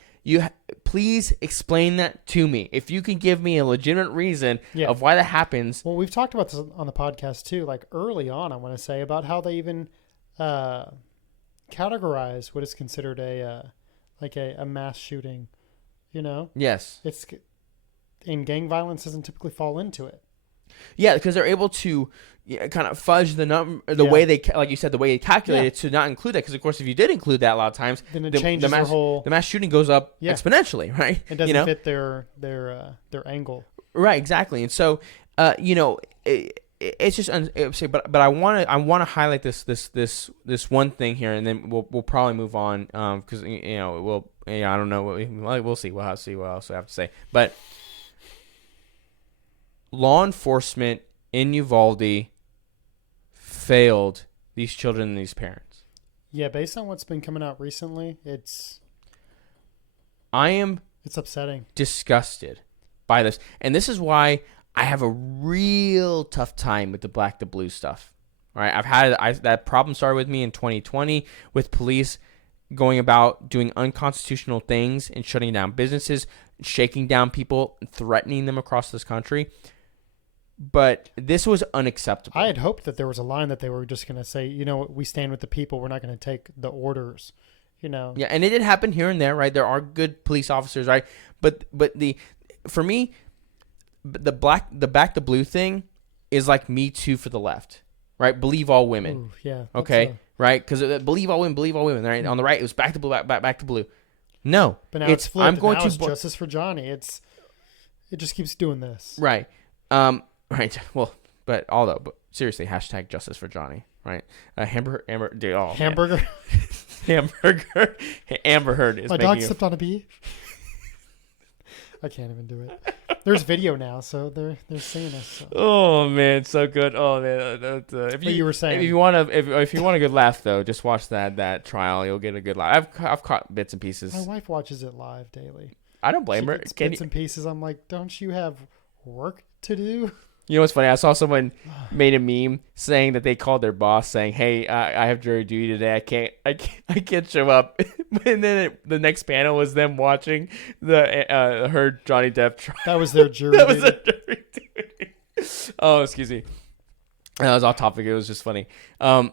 Please explain that to me. If you can give me a legitimate reason of why that happens. Well, we've talked about this on the podcast too, like early on, I want to say, about how they even categorize what is considered a mass shooting, Yes. And gang violence doesn't typically fall into it. Yeah, because they're able to kind of fudge the number, the Yeah. way they, like you said, the way they calculate Yeah. it to not include that. Because of course, if you did include that, a lot of times, Then it the changes their whole. the mass shooting goes up Yeah. exponentially, right? It doesn't fit their angle. Right, exactly. And so, it's just, but I want to highlight this one thing here, and then we'll probably move on, because I don't know we'll see. We'll have to see what else I have to say, but law enforcement in Uvalde failed these children and these parents. Yeah, based on what's been coming out recently, I am it's upsetting. disgusted by this, and this is why I have a real tough time with the black to blue stuff. All right, that problem started with me in 2020 with police going about doing unconstitutional things and shutting down businesses, shaking down people, threatening them across this country. But this was unacceptable. I had hoped that there was a line that they were just going to say, you know, we stand with the people. We're not going to take the orders, you know. Yeah, and it did happen here and there, right? There are good police officers, right? But for me, the back to blue thing is like Me Too for the left, right? Believe all women. Ooh, yeah. Okay, right? Because believe all women, right? On the right, it was back to blue, back to blue. No, but now it's flipped. I'm going now to it's justice for Johnny. It just keeps doing this. Right. Right. Well, but seriously, hashtag justice for Johnny. Right. Hamburger. Dude, oh, Hamburger. Hamburger. Amber Heard is My making dog slipped on a bee. I can't even do it. There's video now, so they're seeing us. So. Oh man, so good. Oh man, if you were saying, if you want a good laugh though, just watch that trial. You'll get a good laugh. I've caught bits and pieces. My wife watches it live daily. I don't blame her. Bits and pieces. I'm like, don't you have work to do? You know what's funny? I saw someone made a meme saying that they called their boss saying, "Hey, I have jury duty today. I can't show up." And then the next panel was them watching her Johnny Depp trial. That was their jury. That was their jury duty. Oh, excuse me. That was off topic. It was just funny. But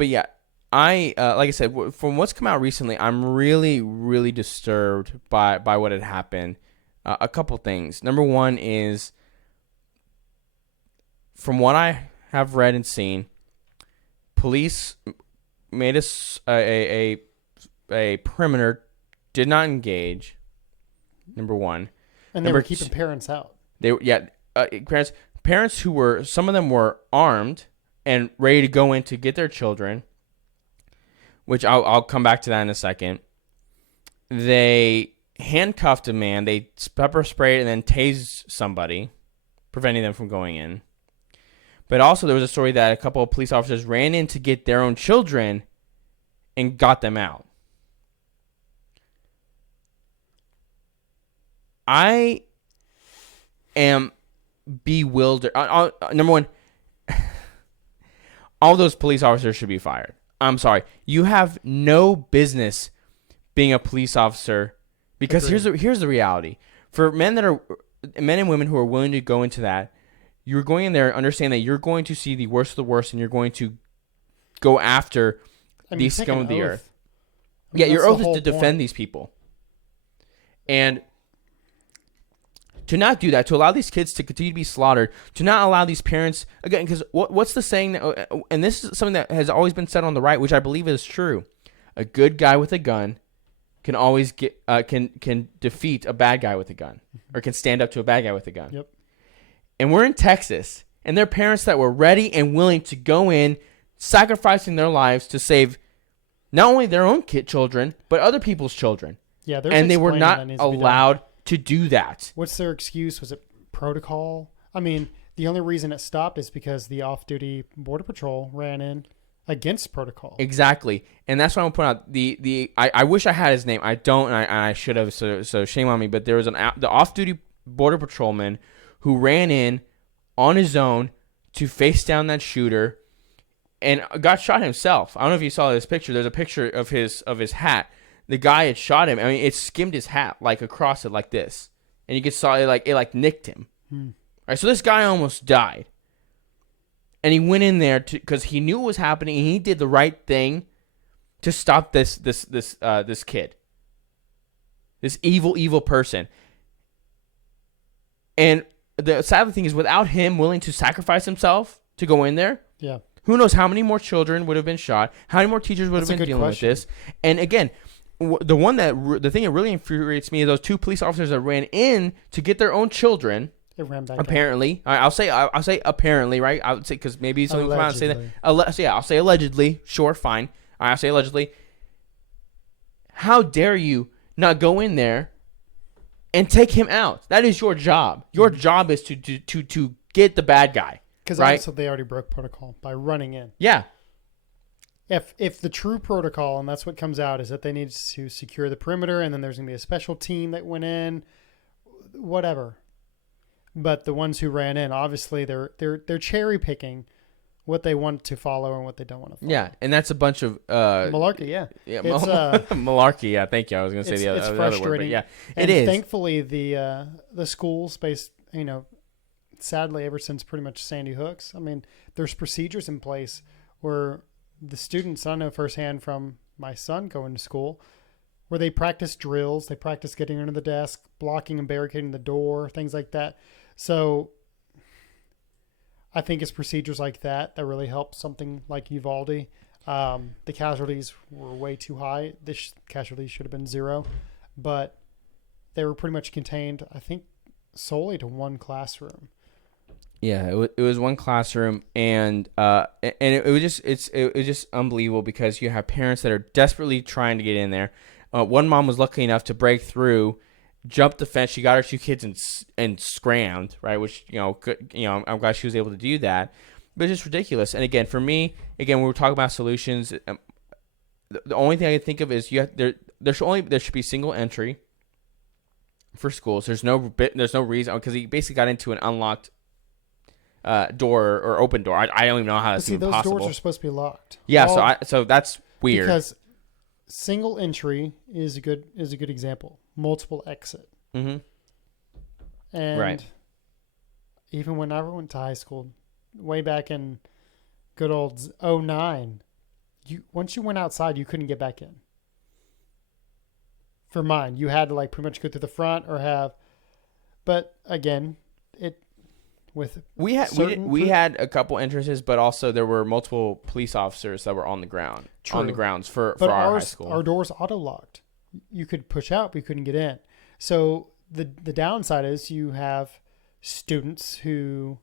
yeah, like I said, from what's come out recently, I'm really, really disturbed by what had happened. A couple things. Number one is, from what I have read and seen, police made a perimeter, did not engage. Number one, and they were keeping parents out. Parents who were, some of them were armed and ready to go in to get their children, which I'll come back to that in a second. They handcuffed a man, they pepper sprayed and then tased somebody, preventing them from going in. But also there was a story that a couple of police officers ran in to get their own children and got them out. I am bewildered. Number one, all those police officers should be fired. I'm sorry. You have no business being a police officer. Because here's the reality. For men and women who are willing to go into that, you're going in there and understand that you're going to see the worst of the worst, and you're going to go after the scum of the earth. Yeah, your oath is to defend these people. And to not do that, to allow these kids to continue to be slaughtered, to not allow these parents, again, because what's the saying, that, and this is something that has always been said on the right, which I believe is true. A good guy with a gun can always can defeat a bad guy with a gun, or can stand up to a bad guy with a gun. Yep. And we're in Texas, and there are parents that were ready and willing to go in, sacrificing their lives to save not only their own children, but other people's children. Yeah, and they were not allowed to do that. What's their excuse? Was it protocol? I mean, the only reason it stopped is because the off-duty Border Patrol ran in against protocol. Exactly. And that's what I'm going to point out. I wish I had his name. I don't, and I should have, so shame on me. But there was the off-duty Border Patrolman who ran in on his own to face down that shooter and got shot himself. I don't know if you saw this picture. There's a picture of his hat. The guy had shot him. I mean, it skimmed his hat like across it like this. And you could saw it like nicked him. All right, so this guy almost died. And he went in there because he knew what was happening, and he did the right thing to stop this kid, this evil person. And the sad thing is, without him willing to sacrifice himself to go in there, Yeah. who knows how many more children would have been shot? How many more teachers would That's have a been good dealing question. with this? And again, the thing that really infuriates me is those two police officers that ran in to get their own children. It ran back. Apparently, I'll say apparently, right? I would say because maybe someone will come out and say that. So yeah, I'll say allegedly. Sure, fine. I'll say allegedly. How dare you not go in there and take him out? That is your job. Your job is to get the bad guy. Because right? also they already broke protocol by running in. Yeah. If the true protocol, and that's what comes out, is that they need to secure the perimeter, and then there's going to be a special team that went in, whatever. But the ones who ran in, obviously, they're cherry picking what they want to follow and what they don't want to follow. Yeah, and that's a bunch of malarkey. Yeah, it's malarkey. Yeah, thank you. I was going to say the other word, but yeah, and it is. Thankfully, the schools based, sadly, ever since pretty much Sandy Hooks, I mean, there's procedures in place where the students, I know firsthand from my son going to school, where they practice drills, they practice getting under the desk, blocking and barricading the door, things like that. So I think it's procedures like that that really help something like Uvalde. The casualties were way too high. This casualties should have been 0, but they were pretty much contained, I think, solely to one classroom. Yeah, it was one classroom, and it was just unbelievable because you have parents that are desperately trying to get in there. One mom was lucky enough to break through, jumped the fence. She got her 2 kids and scrammed, right? Which I'm glad she was able to do that. But it's just ridiculous. And again, for me, when we were talking about solutions, the only thing I can think of is there should be single entry for schools. There's no reason, because he basically got into an unlocked door or open door. I don't even know how that's even possible. Those doors are supposed to be locked. Yeah, so that's weird. Because single entry is a good example. Multiple exit. Mm-hmm. And right. Even when I went to high school, way back in good old 2009, once you went outside, you couldn't get back in. For mine, you had to pretty much go through the front or have. But again, we had a couple entrances, but also there were multiple police officers that were on the grounds for our high school. Our doors auto locked. You could push out, but you couldn't get in. So the downside is you have students who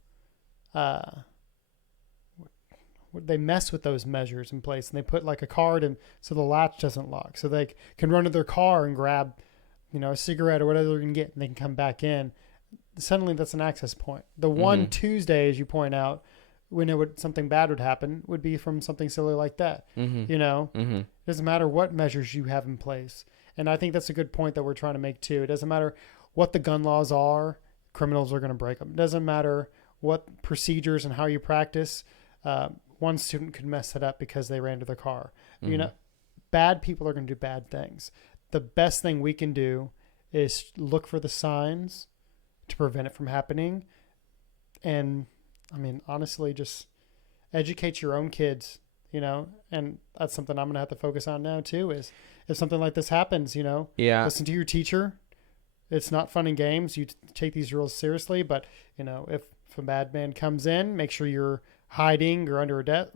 they mess with those measures in place, and they put a card in so the latch doesn't lock, so they can run to their car and grab a cigarette or whatever they're going to get, and they can come back in. Suddenly that's an access point. The one Tuesday, as you point out, when something bad would happen, would be from something silly like that. Mm-hmm. It doesn't matter what measures you have in place. And I think that's a good point that we're trying to make too. It doesn't matter what the gun laws are, criminals are going to break them. It doesn't matter what procedures and how you practice. One student could mess it up because they ran to their car. Mm-hmm. Bad people are going to do bad things. The best thing we can do is look for the signs to prevent it from happening. And honestly, just educate your own kids, and that's something I'm going to have to focus on now too, is if something like this happens, listen to your teacher. It's not fun and games. You take these rules seriously, but if a bad man comes in, make sure you're hiding or under a desk,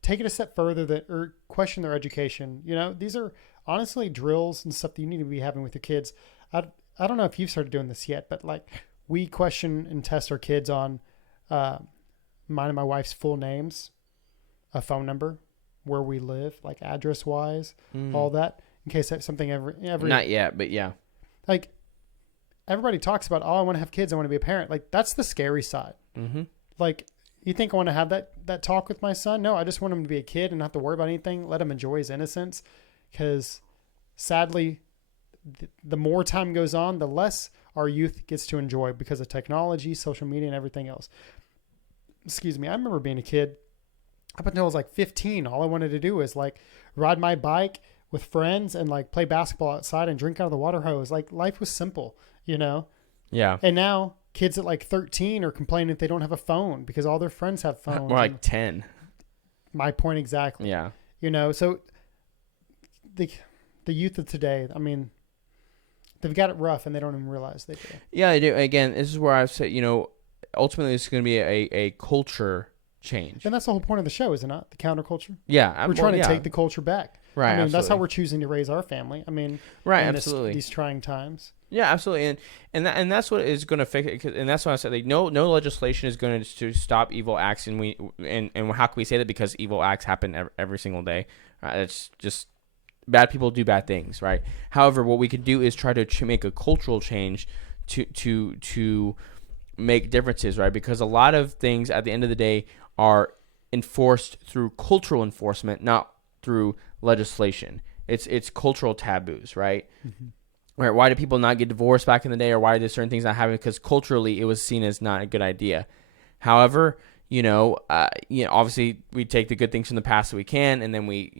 take it a step further or question their education. These are honestly drills and stuff that you need to be having with your kids. I don't know if you've started doing this yet, but we question and test our kids on mine and my wife's full names, a phone number, where we live, address wise, all that, in case something ever not yet, but yeah. Everybody talks about, I want to have kids, I want to be a parent. That's the scary side. Mm-hmm. You think I want to have that talk with my son? No, I just want him to be a kid and not have to worry about anything. Let him enjoy his innocence, because sadly, the more time goes on, the less our youth gets to enjoy because of technology, social media, and everything else. Excuse me. I remember being a kid up until I was 15. All I wanted to do was ride my bike with friends and play basketball outside and drink out of the water hose. Life was simple, Yeah. And now kids at 13 are complaining if they don't have a phone because all their friends have phones. More 10. My point exactly. Yeah. So the youth of today, They've got it rough and they don't even realize they do. Yeah, they do. Again, this is where I say, ultimately it's going to be a culture change. And that's the whole point of the show, is it not? The counterculture. Yeah, We're trying to yeah, take the culture back. right. I mean, Absolutely. that's how we're choosing to raise our family. I mean, right. in Absolutely. these trying times. Yeah, absolutely, and that's what is going to fix it. And that's why I said, like, no legislation is going to stop evil acts, and how can we say that? Because evil acts happen every single day. It's just bad people do bad things, right? However, what we can do is try to make a cultural change to make differences, right? Because a lot of things at the end of the day are enforced through cultural enforcement, not through legislation. It's cultural taboos, right? Mm-hmm. Right? Why did people not get divorced back in the day, or why did certain things not happen? Because culturally, it was seen as not a good idea. However, obviously, we take the good things from the past that we can, and then we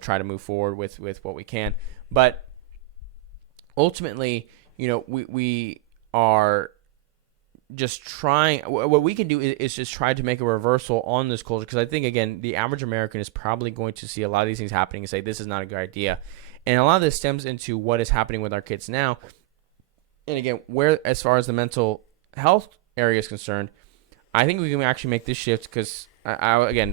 try to move forward with what we can. But ultimately, we are just trying. What we can do is just try to make a reversal on this culture, because I think, again, the average American is probably going to see a lot of these things happening and say this is not a good idea. And a lot of this stems into what is happening with our kids now. And again, as far as the mental health area is concerned, I think we can actually make this shift, because I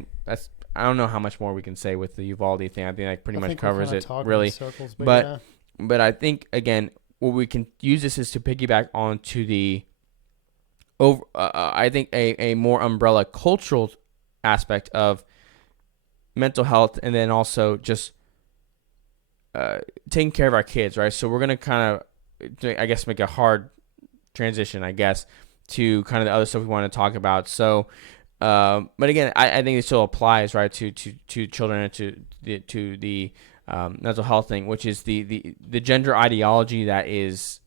don't know how much more we can say with the Uvalde thing. I think that pretty much covers it, really. Circles, but I think, again, what we can use this is to piggyback onto the I think a more umbrella cultural aspect of mental health, and then also just taking care of our kids, right? So we're going to kind of, I guess, make a hard transition, I guess, to kind of the other stuff we want to talk about. So, but again, I think it still applies, right, to children and to the mental health thing, which is the gender ideology that is,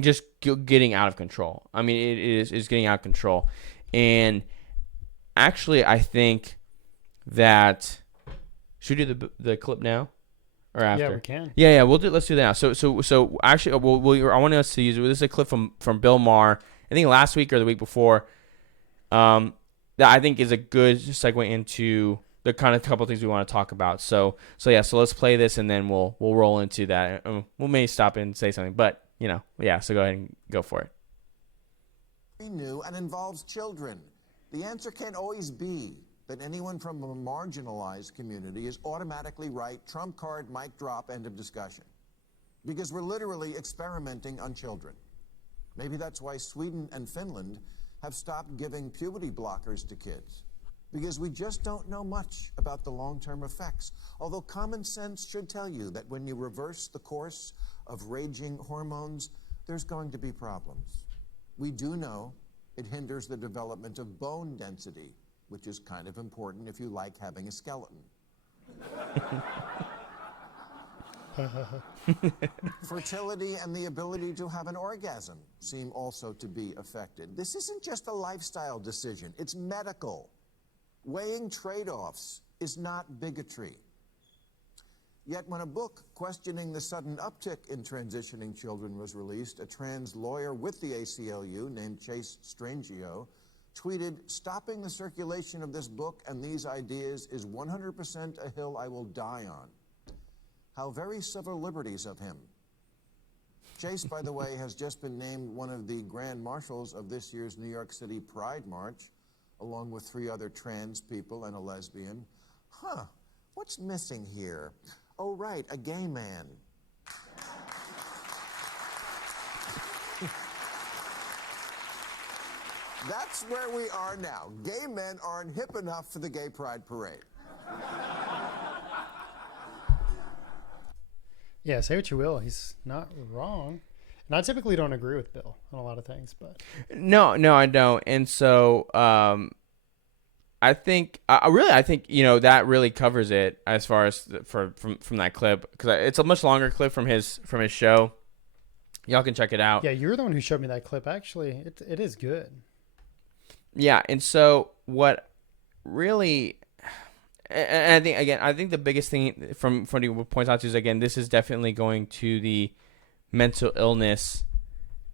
just getting out of control. I mean, it is getting out of control. And actually, I think that, should we do the clip now or after? Yeah, we can. Yeah, let's do that now. So actually, I want us to use this is a clip from Bill Maher, I think last week or the week before, that I think is a good segue into the kind of couple things we want to talk about. So let's play this, and then we'll roll into that. We may stop and say something, but so go ahead and go for it. New and involves children. The answer can't always be that anyone from a marginalized community is automatically right, trump card, mic drop, end of discussion. Because we're literally experimenting on children. Maybe that's why Sweden and Finland have stopped giving puberty blockers to kids. Because we just don't know much about the long-term effects. Although common sense should tell you that when you reverse the course of raging hormones, there's going to be problems. We do know it hinders the development of bone density, which is kind of important if you like having a skeleton. Fertility and the ability to have an orgasm seem also to be affected. This isn't just a lifestyle decision, it's medical. Weighing trade-offs is not bigotry. Yet when a book questioning the sudden uptick in transitioning children was released, a trans lawyer with the ACLU named Chase Strangio tweeted, "Stopping the circulation of this book and these ideas is 100% a hill I will die on." How very civil liberties of him. Chase, by the way, has just been named one of the grand marshals of this year's New York City Pride March, along with 3 other trans people and a lesbian. What's missing here? Oh, right, a gay man. That's where we are now. Gay men aren't hip enough for the gay pride parade. Yeah, say what you will. He's not wrong. And I typically don't agree with Bill on a lot of things, but No, I don't. And so, I think that really covers it as far as from that clip, because it's a much longer clip from his show. Y'all can check it out. yeah, you're the one who showed me that clip. Actually, it is good. Yeah, and so what really, and I think the biggest thing from what points out to is, again, this is definitely going to the mental illness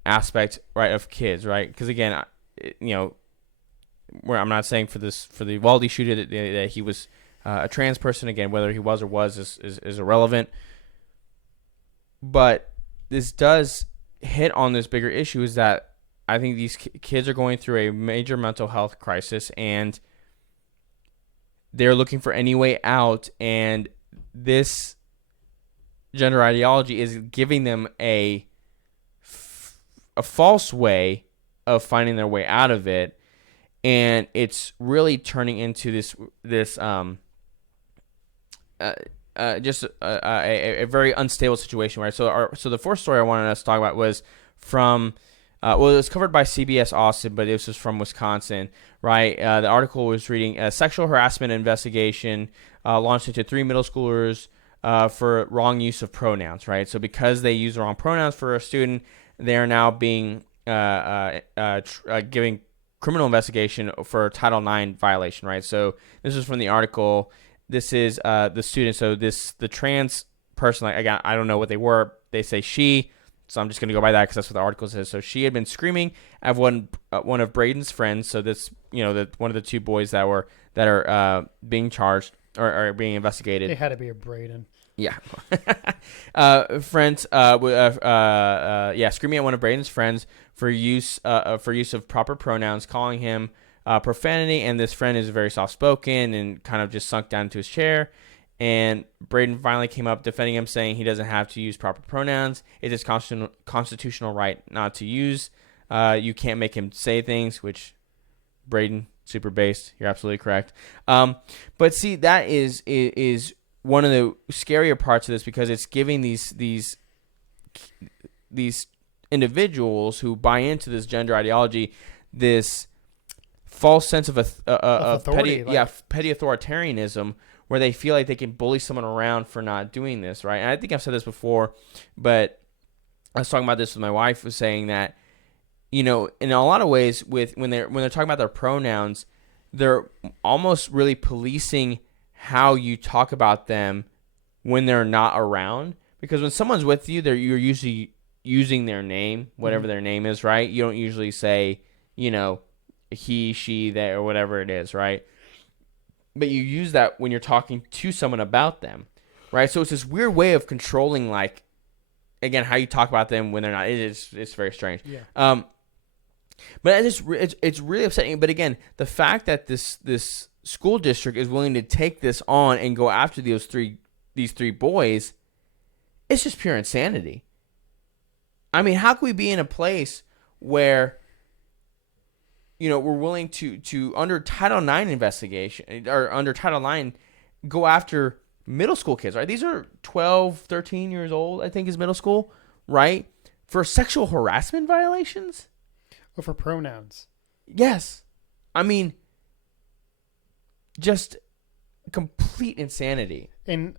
aspect, right, of kids, right? Because again, where I'm not saying for the Uvalde shooter that he was a trans person. Again, whether he was or was is irrelevant. But this does hit on this bigger issue, is that I think these kids are going through a major mental health crisis, and they're looking for any way out, and this gender ideology is giving them a false way of finding their way out of it, and it's really turning into just a very unstable situation, right? So the fourth story I wanted us to talk about was from it was covered by CBS Austin, but this was from Wisconsin, right? The article was reading a sexual harassment investigation launched into 3 middle schoolers for wrong use of pronouns, right? So because they use the wrong pronouns for a student, they are now being giving criminal investigation for Title IX violation, right? So this is from the article. This is the student. So the trans person, like, again, I don't know what they were. They say she, so I'm just going to go by that because that's what the article says. So she had been screaming at one of Braden's friends. So this, one of the 2 boys that are being charged or being investigated. They had to be a Braden. Yeah. Friends, screaming at one of Braden's friends for use of proper pronouns, calling him profanity, and this friend is very soft-spoken and kind of just sunk down into his chair. And Braden finally came up defending him, saying he doesn't have to use proper pronouns. It's his constitutional right not to use. You can't make him say things, which Braden, super based. You're absolutely correct. But see, that is one of the scarier parts of this, because it's giving these individuals who buy into this gender ideology this false sense of authority, petty authoritarianism, where they feel like they can bully someone around for not doing this, right? And I think I've said this before, but I was talking about this with my wife, was saying that, in a lot of ways, when they're talking about their pronouns, they're almost really policing how you talk about them when they're not around. Because when someone's with you, you're usually using their name, whatever their name is, right? You don't usually say, he, she, they, or whatever it is, right? But you use that when you're talking to someone about them, right? So it's this weird way of controlling, like, again, how you talk about them when they're not. It's very strange. Yeah. But it's really upsetting. But again, the fact that this school district is willing to take this on and go after these three boys, it's just pure insanity. I mean, how can we be in a place where we're willing to under Title IX investigation, or under Title IX, go after middle school kids, right? These are 12, 13 years old, I think, is middle school, right? For sexual harassment violations? Or for pronouns. Yes. I mean, just complete insanity. And,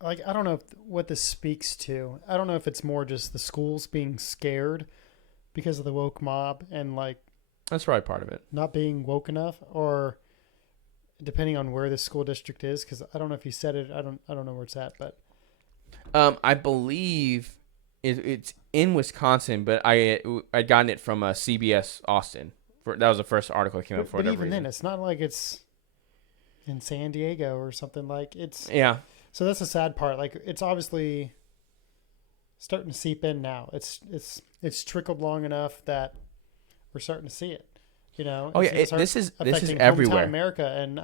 like, I don't know what this speaks to. I don't know if it's more just the schools being scared because of the woke mob and, like, that's probably part of it, not being woke enough, or depending on where the school district is, because I don't know if you said it. I don't know where it's at, but I believe it's in Wisconsin, but I'd gotten it from CBS Austin. That was the first article that came up for. But even then, it's not like it's in San Diego or something. Like, it's So that's the sad part. Like, it's obviously starting to seep in now. It's trickled long enough that we're starting to see it. Oh yeah, this is everywhere. America, and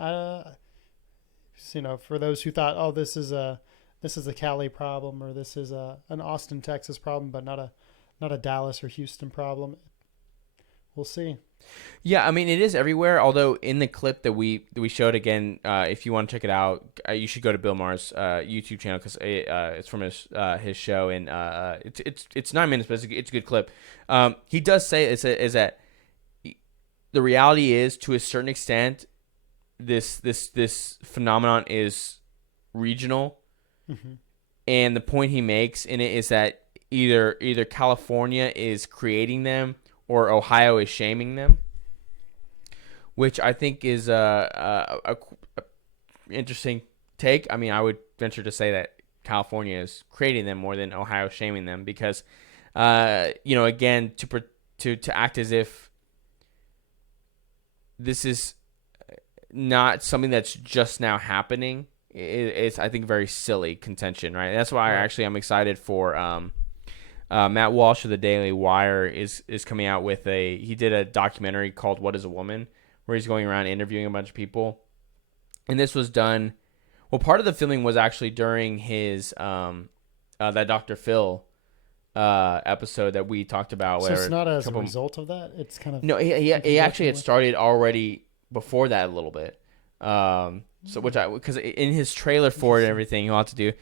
for those who thought, oh, this is a Cali problem, or this is an Austin, Texas problem, but not a Dallas or Houston problem. We'll see. Yeah, I mean, it is everywhere. Although in the clip that we showed, again, if you want to check it out, you should go to Bill Maher's YouTube channel, because it's from his show, and it's 9 minutes, but it's a good clip. He does say is that the reality is, to a certain extent, this phenomenon is regional, and the point he makes in it is that either California is creating them, or Ohio is shaming them, which I think is a interesting take. I mean, I would venture to say that California is creating them more than Ohio shaming them, because, again, to act as if this is not something that's just now happening. It's I think very silly contention, right? That's why I'm excited for Matt Walsh of the Daily Wire is coming out with he did a documentary called What is a Woman, where he's going around interviewing a bunch of people. And this was done, well, part of the filming was actually during his that Dr. Phil episode that we talked about. So it's not as a result of that? It's kind of... No, he actually had started already before that a little bit. So because in his trailer for it and everything, you'll have to do.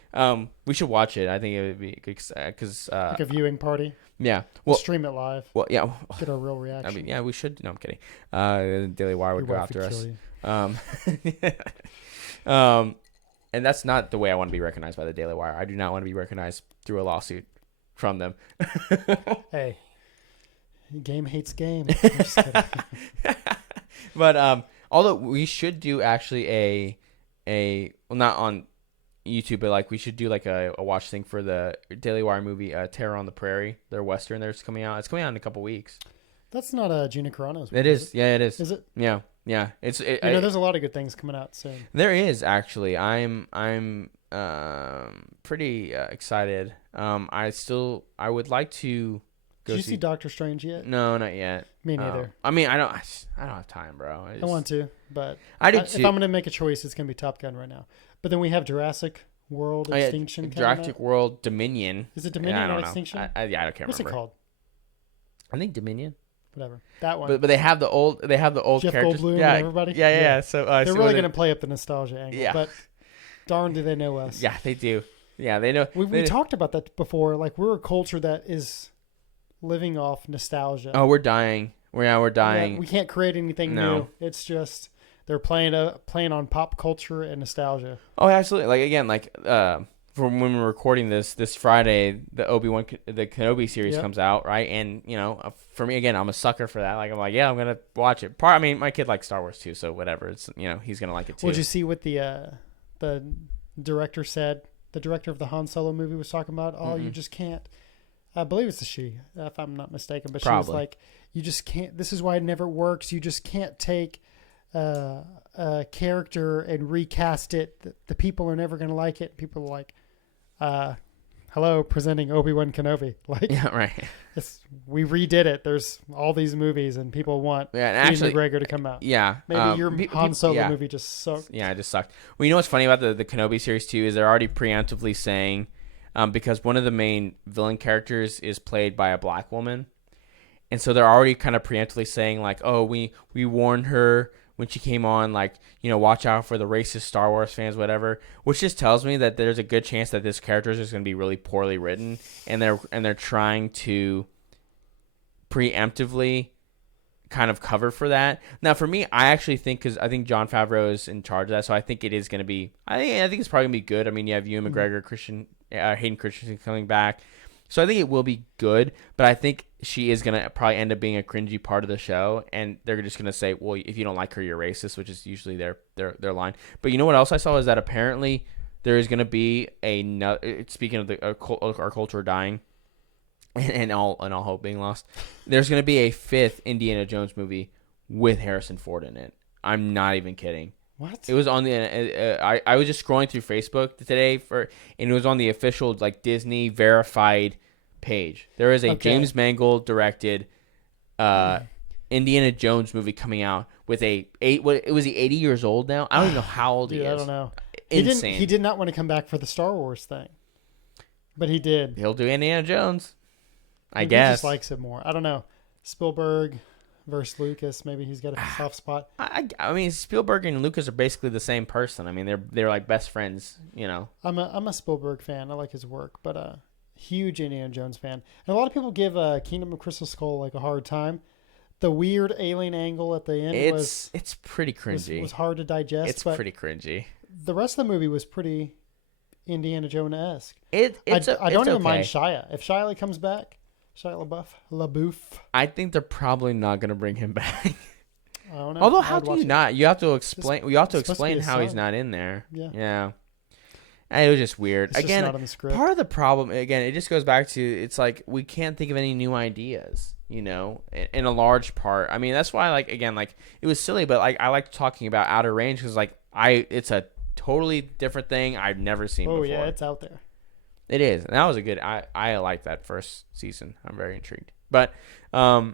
We should watch it. I think it would be good because like a viewing party. Yeah, We'll stream it live. Well, yeah, get a real reaction. I mean, yeah, we should. No, I'm kidding. The Daily Wire would go after us. And that's not the way I want to be recognized by the Daily Wire. I do not want to be recognized through a lawsuit from them. Hey, game hates game. I'm just kidding. But although we should do actually a well, not on YouTube, but like we should do like a watch thing for the Daily Wire movie Terror on the Prairie. Their Western that's coming out. It's coming out in a couple weeks. That's not Gina Carano's movie. It is. Yeah, it is. Is it? Yeah. Yeah. There's a lot of good things coming out soon. There is actually. I'm pretty excited. I would like to go Did you see Doctor Strange yet? No, not yet. Me neither. I mean, I don't have time, bro. I want to, but I did too. If I'm going to make a choice, it's going to be Top Gun right now. But then we have Jurassic World Extinction. Jurassic World Dominion. Is it Dominion or Extinction? I can't remember. What's it called? I think Dominion. Whatever. That one. But they have the old Jeff characters. Goldblum and everybody. Yeah. So they're really going to play up the nostalgia angle. Yeah. But darn, do they know us? Yeah, they do. Yeah, they know. We talked about that before. Like, we're a culture that is living off nostalgia. Oh, we're dying. We're dying. Yeah, we can't create anything new. It's just they're playing on pop culture and nostalgia. Oh, absolutely. Like again, from when we're recording this Friday, the Obi-Wan the Kenobi series comes out, right? And for me again, I'm a sucker for that. Like I'm like, yeah, I'm gonna watch it. I mean, my kid likes Star Wars too, so whatever. It's he's gonna like it too. Did you see what the director said? The director of the Han Solo movie was talking about. Oh, you just can't. I believe it's a she, if I'm not mistaken. But Probably. She was like, you just can't. This is why it never works. You just can't take a character and recast it. The people are never going to like it. People are like, hello, presenting Obi-Wan Kenobi. Like, yeah, right. We redid it. There's all these movies, and people want Ian McGregor to come out. Yeah. Maybe your Han Solo movie just sucked. Yeah, it just sucked. Well, you know what's funny about the Kenobi series, too, is they're already preemptively saying, because one of the main villain characters is played by a black woman. And so they're already kind of preemptively saying, like, oh, we warned her when she came on, like, watch out for the racist Star Wars fans, whatever. Which just tells me that there's a good chance that this character is just going to be really poorly written, and they're trying to preemptively kind of cover for that. Now, for me, I actually think, because I think Jon Favreau is in charge of that, so I think it is going to be. I think it's probably going to be good. I mean, you have Ewan McGregor, Hayden Christensen coming back. So I think it will be good, but I think she is going to probably end up being a cringy part of the show, and they're just going to say, well, if you don't like her, you're racist, which is usually their line. But you know what else I saw is that apparently there is going to be speaking of our culture dying and all hope being lost, there's going to be a 5th Indiana Jones movie with Harrison Ford in it. I'm not even kidding. What? It was on the. I was just scrolling through Facebook today and it was on the official Disney verified page. There is a James Mangold directed Indiana Jones movie coming out with was he 80 years old now? I don't even know how old he is. I don't know. Insane. He did not want to come back for the Star Wars thing, but he did. He'll do Indiana Jones, I guess. He just guess. likes it more. I don't know. Spielberg versus Lucas, maybe he's got a soft spot. I mean, Spielberg and Lucas are basically the same person. I mean, they're like best friends, I'm a Spielberg fan. I like his work, but huge Indiana Jones fan. And a lot of people give Kingdom of Crystal Skull like a hard time. The weird alien angle at the end it's pretty cringy. Was hard to digest. It's pretty cringy. The rest of the movie was pretty Indiana Jones-esque. I don't even mind Shia. If Shia comes back, Shia LaBeouf. I think they're probably not going to bring him back. I don't know. Although, how do you not? You have to explain. You have to explain how he's not in there. Yeah. Yeah. It was just weird. It's just Again, not in the script. part of the problem, again, it just goes back to, it's like we can't think of any new ideas, in a large part. I mean, that's why, like, again, like, it was silly, but like I like talking about Outer Range because, like, it's a totally different thing I've never seen before. Oh yeah, it's out there. It is. And that was a good. I like that first season. I'm very intrigued. But I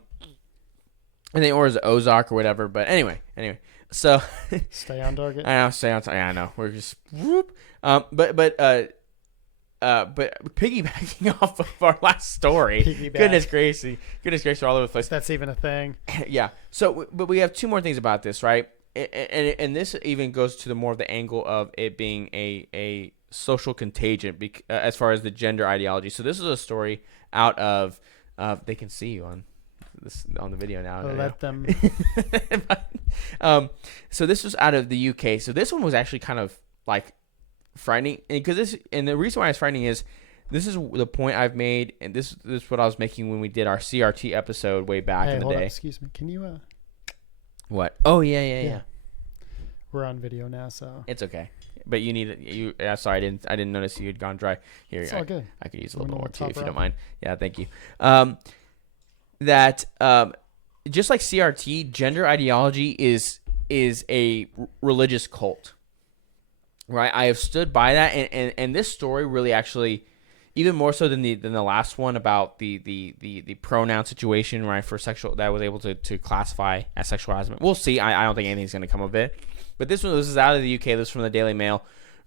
think or is it Ozark or whatever. But anyway. So Stay on target. I know. Stay on target. I know. We're just whoop. But piggybacking off of our last story. Goodness gracious, we're all over the place. That's even a thing. Yeah. So, but we have two more things about this, right? And this even goes to the more of the angle of it being a social contagion as far as the gender ideology. So this is a story out of they can see you on the video now. Let them. So this was out of the UK. So this one was actually kind of like frightening, and the reason why it's frightening is this is the point I've made, and this is what I was making when we did our CRT episode way back in the hold day. on, excuse me. Can you? What? Oh yeah. We're on video now, so It's okay. But you need sorry, I didn't notice you had gone dry. Here, it's all good. I could use a little bit more too, if you row. don't mind. Yeah, thank you. Just like CRT, gender ideology is a religious cult, right? I have stood by that, and this story really actually, even more so than the last one about the pronoun situation, right, for sexual, that was able to classify as sexual harassment. We'll see. I don't think anything's going to come of it. But this is out of the UK. This is from the Daily Mail.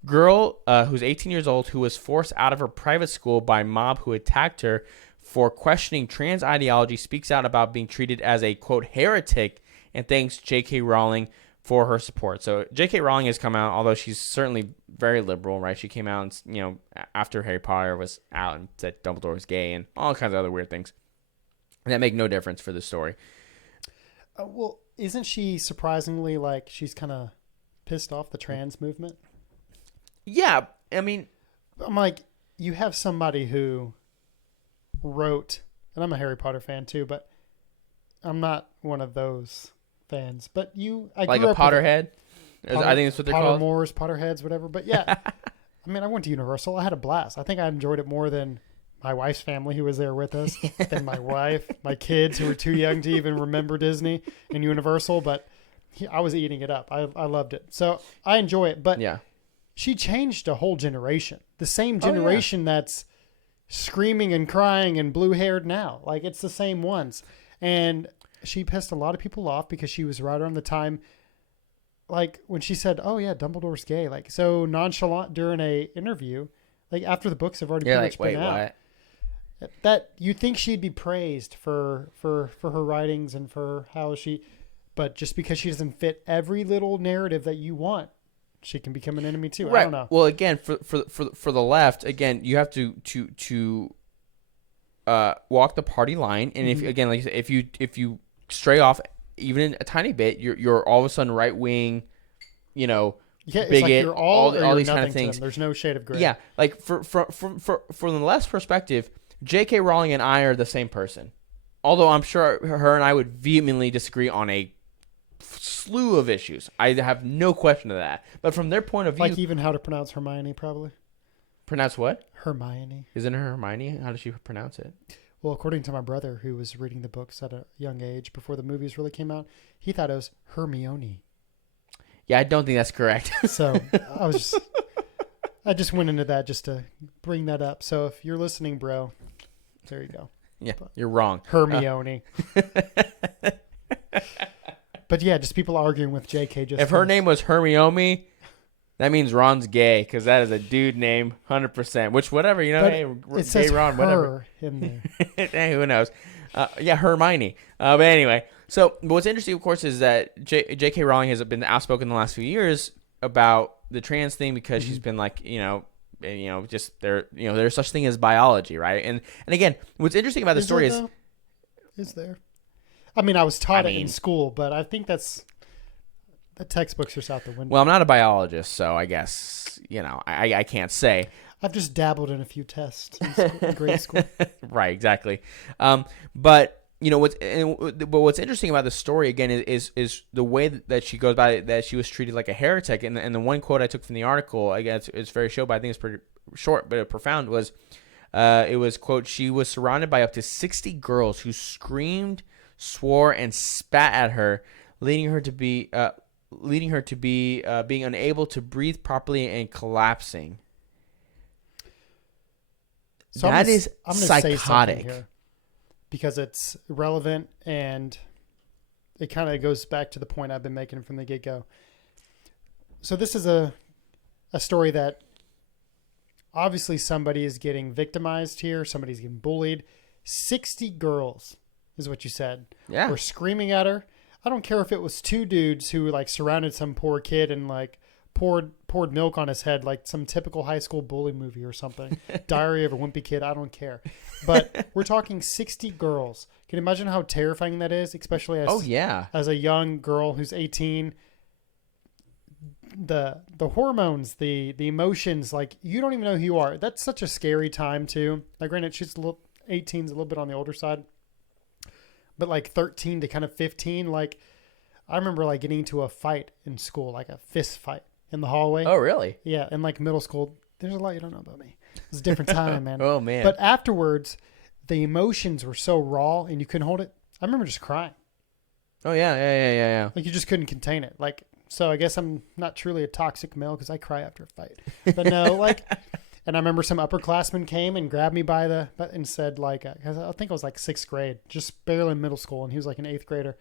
Girl who's 18 years old who was forced out of her private school by mob who attacked her for questioning trans ideology speaks out about being treated as a, quote, heretic, and thanks J.K. Rowling for her support. So J.K. Rowling has come out, although she's certainly very liberal, right? She came out, and, after Harry Potter was out and said Dumbledore was gay and all kinds of other weird things. And that make no difference for the story. Well, isn't she surprisingly like she's kind of pissed off the trans movement? Yeah, I mean, I'm like, you have somebody who wrote, and I'm a Harry Potter fan too, but I'm not one of those fans. But I like grew a up Potterhead. I think that's what they're called. Pottermores, Potterheads, whatever. But yeah, I mean, I went to Universal. I had a blast. I think I enjoyed it more than my wife's family who was there with us, than my wife, my kids who were too young to even remember Disney and Universal. But I was eating it up. I loved it. So I enjoy it. But yeah, she changed a whole generation. The same generation that's screaming and crying and blue-haired now. Like, it's the same ones. And she pissed a lot of people off because she was right around the time, like, when she said, oh, yeah, Dumbledore's gay. Like, so nonchalant during a interview, like, after the books have already you're pretty like, much wait, been out. what? That you think she'd be praised for her writings and for how but just because she doesn't fit every little narrative that you want, she can become an enemy too. Right. I don't know. Well, again, for the left, again, you have to walk the party line, and if again, like if you stray off even a tiny bit, you're all of a sudden right wing, Yeah, it's bigot, like you're all these kind nothing of things. to them. There's no shade of gray. Yeah, like from the left's perspective, J.K. Rowling and I are the same person. Although I'm sure her and I would vehemently disagree on a slew of issues. I have no question of that. But from their point of view, Like even how to pronounce Hermione, probably. pronounce what? Hermione. Isn't it Hermione? How does she pronounce it? Well, according to my brother, who was reading the books at a young age before the movies really came out, he thought it was Hermione. Yeah, I don't think that's correct. So I just went into that just to bring that up. So if you're listening, bro, there you go. Yeah, you're wrong. Hermione. But yeah, just people arguing with JK. Just If her name was Hermione, that means Ron's gay because that is a dude name, 100%. Which whatever, But hey, it says gay Ron, her whatever. in there. Hey, who knows? Yeah, Hermione. But anyway, so what's interesting, of course, is that J.K. Rowling has been outspoken in the last few years about the trans thing because she's been like, just there's such thing as biology, right? And again, what's interesting about the story is there. I mean, I was taught it in school, but I think the textbooks are out the window. Well, I'm not a biologist, so I guess I can't say. I've just dabbled in a few tests in grade school. Right, exactly. But but what's interesting about the story again is the way that she goes by it, that she was treated like a heretic. And the one quote I took from the article, I guess it's very short, but I think it's pretty short but profound, was it was, quote, "She was surrounded by up to 60 girls who screamed, swore, and spat at her, leading her to be being unable to breathe properly and collapsing." So That is I'm gonna say something psychotic. here because it's relevant and it kind of goes back to the point I've been making from the get-go. So this is a story that obviously somebody is getting victimized here. Somebody's getting bullied. 60 girls is what you said. Yeah. Were screaming at her. I don't care if it was two dudes who like surrounded some poor kid and like poured milk on his head, like some typical high school bully movie or something. Diary of a Wimpy Kid. I don't care. But we're talking 60 girls. Can you imagine how terrifying that is? Especially as a young girl who's 18. The hormones, the emotions, like you don't even know who you are. That's such a scary time too. Like granted, she's 18's a little bit on the older side, but like 13 to kind of 15, like I remember like getting into a fight in school, like a fist fight in the hallway. Oh, really? Yeah, in like middle school. There's a lot you don't know about me. It's a different time, man. Oh, man. But afterwards, the emotions were so raw and you couldn't hold it. I remember just crying. Oh, yeah. Like you just couldn't contain it. Like, so I guess I'm not truly a toxic male because I cry after a fight. But no, like, and I remember some upperclassmen came and grabbed me and said like, cause I think I was like 6th grade, just barely in middle school. And he was like an 8th grader.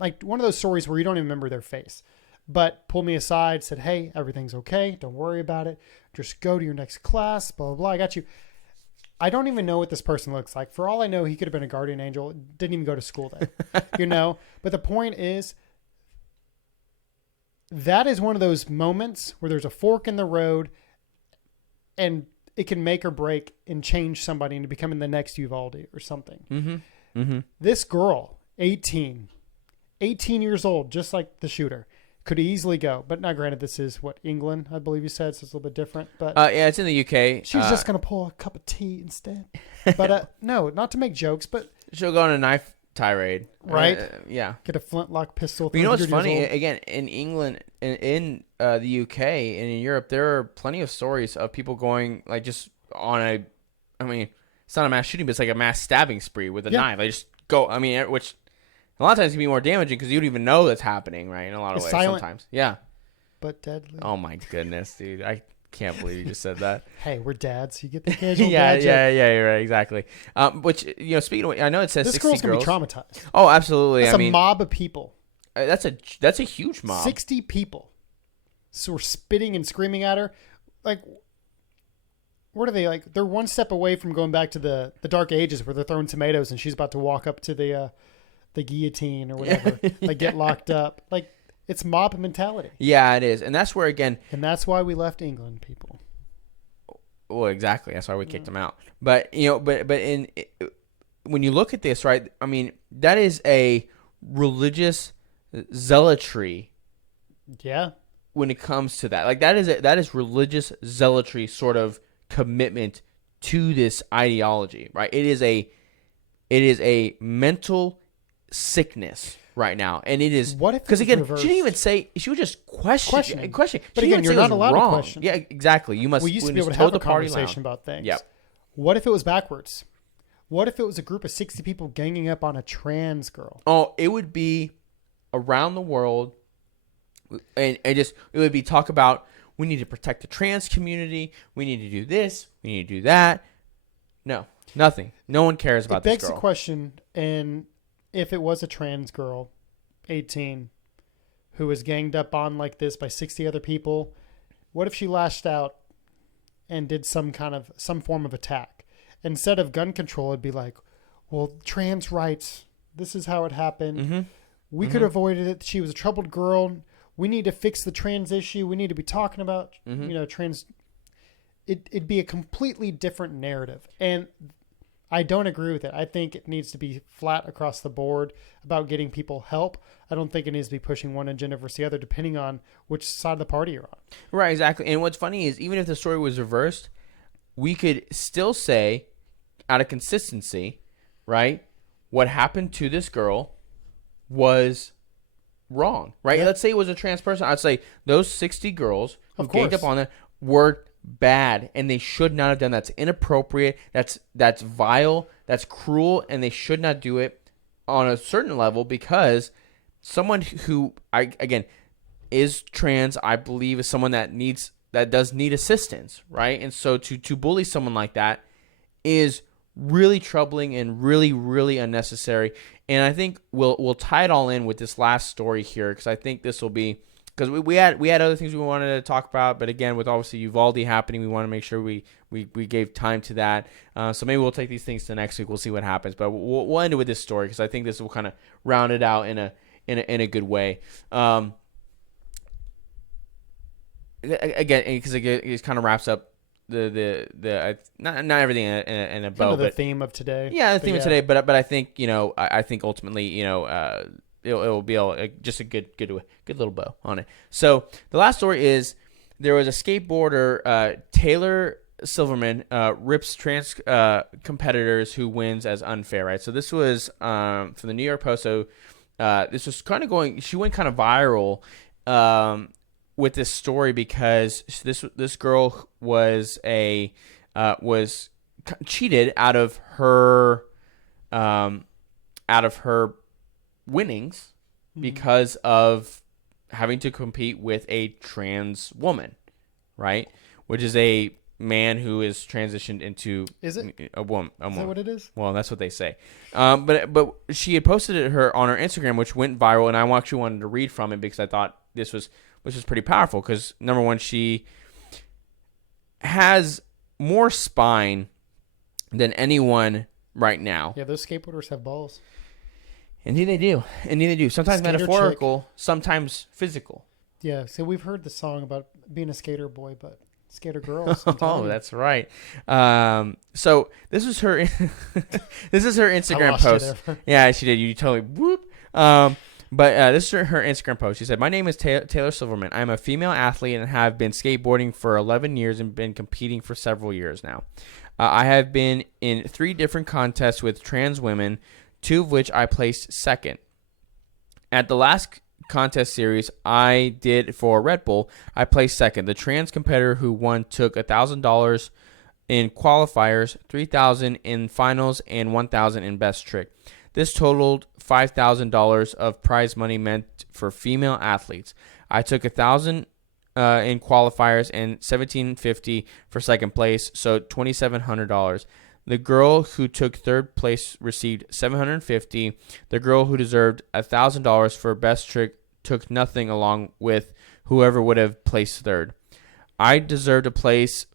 Like one of those stories where you don't even remember their face, but pulled me aside, said, "Hey, everything's okay. Don't worry about it. Just go to your next class, blah, blah, blah. I got you." I don't even know what this person looks like. For all I know, he could have been a guardian angel. Didn't even go to school there, But the point is, that is one of those moments where there's a fork in the road and it can make or break and change somebody into becoming the next Uvalde or something. Mm-hmm. Mm-hmm. This girl, 18 years old, just like the shooter, could easily go. But now, granted, this is England, I believe you said, so it's a little bit different. But yeah, it's in the UK. She's just going to pull a cup of tea instead. But no, not to make jokes, but she'll go on a knife tirade. Right? Yeah. Get a flintlock pistol. But you know what's funny? Again, in England, in the UK, and in Europe, there are plenty of stories of people going, like, just on it's not a mass shooting, but it's like a mass stabbing spree with a knife. They just go, which a lot of times can be more damaging because you don't even know that's happening, right? In a lot of ways, silent, sometimes. Yeah. But deadly. Oh, my goodness, dude. I can't believe you just said that. Hey, we're dads. You get the occasional yeah, dad yeah, joke. yeah, you're right, exactly. Speaking of, I know it says This 60 girl's girls. going to be traumatized. Oh, absolutely. That's a mob of people. That's a huge mob. 60 people. So we're spitting and screaming at her. Like, what are they like? They're one step away from going back to the dark ages where they're throwing tomatoes and she's about to walk up to the guillotine or whatever. Like get locked up. Like it's mob mentality. Yeah, it is, and that's where again. And that's why we left England, people. Well, exactly. That's why we kicked them out. But when you look at this, right? I mean, that is a religious zealotry. Yeah. When it comes to that, like that is religious zealotry sort of commitment to this ideology, right? It is a mental sickness right now, and it is what if because again reversed? she didn't even say, she would just question. But again, you're not allowed to question. Yeah, exactly. You must. We used to be able to have a conversation about things. Yep. What if it was backwards? What if it was a group of 60 people ganging up on a trans girl? Oh, it would be around the world, and it would be talk about, we need to protect the trans community. We need to do this. We need to do that. No, nothing. No one cares about this girl. It begs the question, and if it was a trans girl, 18, who was ganged up on like this by 60 other people, what if she lashed out and did some form of attack? Instead of gun control, it'd be like, well, trans rights, this is how it happened. Mm-hmm. We could have avoided it. She was a troubled girl. We need to fix the trans issue. We need to be talking about, trans. It'd be a completely different narrative. And I don't agree with it. I think it needs to be flat across the board about getting people help. I don't think it needs to be pushing one agenda versus the other, depending on which side of the party you're on. Right, exactly. And what's funny is, even if the story was reversed, we could still say, out of consistency, right, what happened to this girl was wrong, right? Yeah. Let's say it was a trans person. I'd say those 60 girls who Of ganged course. up on them were bad, and they should not have done that. That's inappropriate. That's vile. That's cruel, and they should not do it on a certain level, because someone who again is trans, I believe, is someone that does need assistance, right? And so to bully someone like that is really troubling and really, really unnecessary. And I think we'll tie it all in with this last story here, because I think this will be, because we had other things we wanted to talk about, but again, with obviously Uvalde happening, we want to make sure we gave time to that. So maybe we'll take these things to next week. We'll see what happens, but we'll end it with this story, because I think this will kind of round it out in a good way. Again, because it kind of wraps up the not everything in a bow, Kind of the but theme of today. yeah, the But theme of today. But I think I think ultimately it'll be just a good little bow on it. So the last story is, there was a skateboarder, Taylor Silverman, rips trans competitors who wins as unfair, right? So this was from the New York Post. So this was kind of she went kind of viral with this story, because this girl was cheated out of her winnings because of having to compete with a trans woman, right? Which is a man who is transitioned into Is it? a woman. Is that what it is? Well, that's what they say. But she had posted it on her Instagram, which went viral, and I actually wanted to read from it, because I thought this was pretty powerful. Because number one, she has more spine than anyone right now. Yeah, those skateboarders have balls. Indeed they do. Sometimes Skater metaphorical, sometimes physical. Yeah, so we've heard the song about being a skater boy, but skater girls. Oh, that's right. So this is her. This is her Instagram lost you post. there. Yeah, she did. You totally whoop. But this is her Instagram post. She said, "My name is Taylor Silverman. I'm a female athlete and have been skateboarding for 11 years and been competing for several years now. I have been in 3 different contests with trans women, 2 of which I placed second. At the last contest series I did for Red Bull, I placed second. The trans competitor who won took $1,000 in qualifiers, $3,000 in finals, and $1,000 in best trick. This totaled $5,000 of prize money meant for female athletes. I took $1,000 in qualifiers and $1,750 for second place, so $2,700. The girl who took third place received $750. The girl who deserved $1,000 for best trick took nothing, along with whoever would have placed third. I deserve to place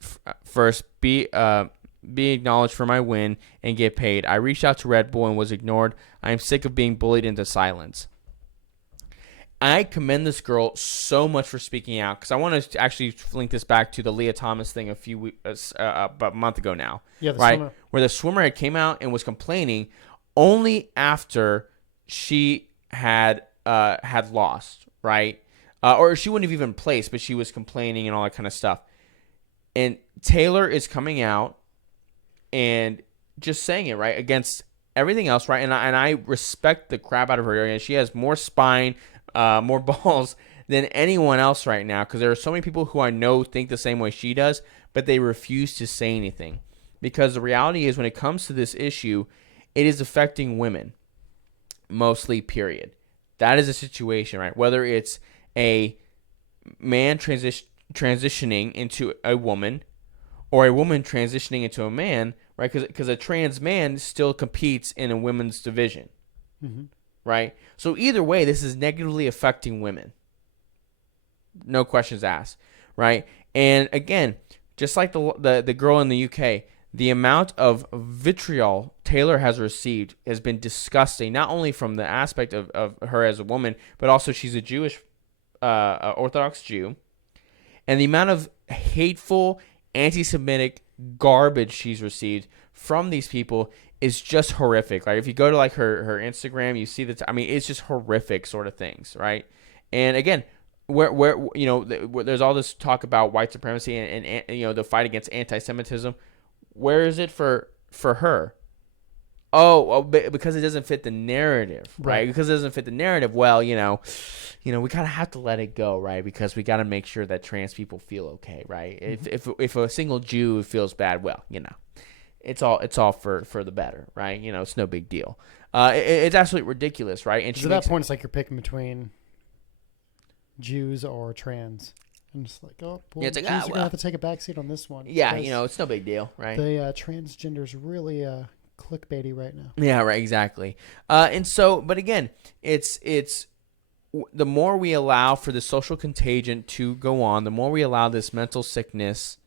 first, be acknowledged for my win, and get paid. I reached out to Red Bull and was ignored. I am sick of being bullied into silence." I commend this girl so much for speaking out, because I want to actually link this back to the Leah Thomas thing about a month ago now. Yeah, the right? swimmer. Where the swimmer had came out and was complaining only after she had lost, right? Or she wouldn't have even placed, but she was complaining and all that kind of stuff. And Taylor is coming out and just saying it, right, against everything else, right? And I respect the crap out of her. And she has more spine, more balls than anyone else right now, because there are so many people who I know think the same way she does, but they refuse to say anything. Because the reality is, when it comes to this issue, it is affecting women, mostly, period. That is a situation, right? Whether it's a man transitioning into a woman, or a woman transitioning into a man, right? Because a trans man still competes in a women's division, right? So either way, this is negatively affecting women. No questions asked, right? And again, just like the girl in the UK, the amount of vitriol Taylor has received has been disgusting, not only from the aspect of her as a woman, but also she's a Jewish, Orthodox Jew. And the amount of hateful, anti-Semitic garbage she's received from these people is just horrific. Like, if you go to like her Instagram, you see that. I mean, it's just horrific sort of things, right? And again, where there's all this talk about white supremacy and the fight against anti-Semitism. Where is it for her? Because it doesn't fit the narrative, right? Because it doesn't fit the narrative. Well, we kind of have to let it go, right? Because we got to make sure that trans people feel okay, right? If a single Jew feels bad, well, it's all for the better, right? It's no big deal. It's absolutely ridiculous, right? And at that point, it's like you're picking between Jews or trans. I'm just like, oh, well, yeah, it's like, Jews are gonna have to take a backseat on this one. Yeah, it's no big deal, right? The transgender's really clickbaity right now. Yeah, right, exactly. But again, it's the more we allow for the social contagion to go on, the more we allow this mental sickness,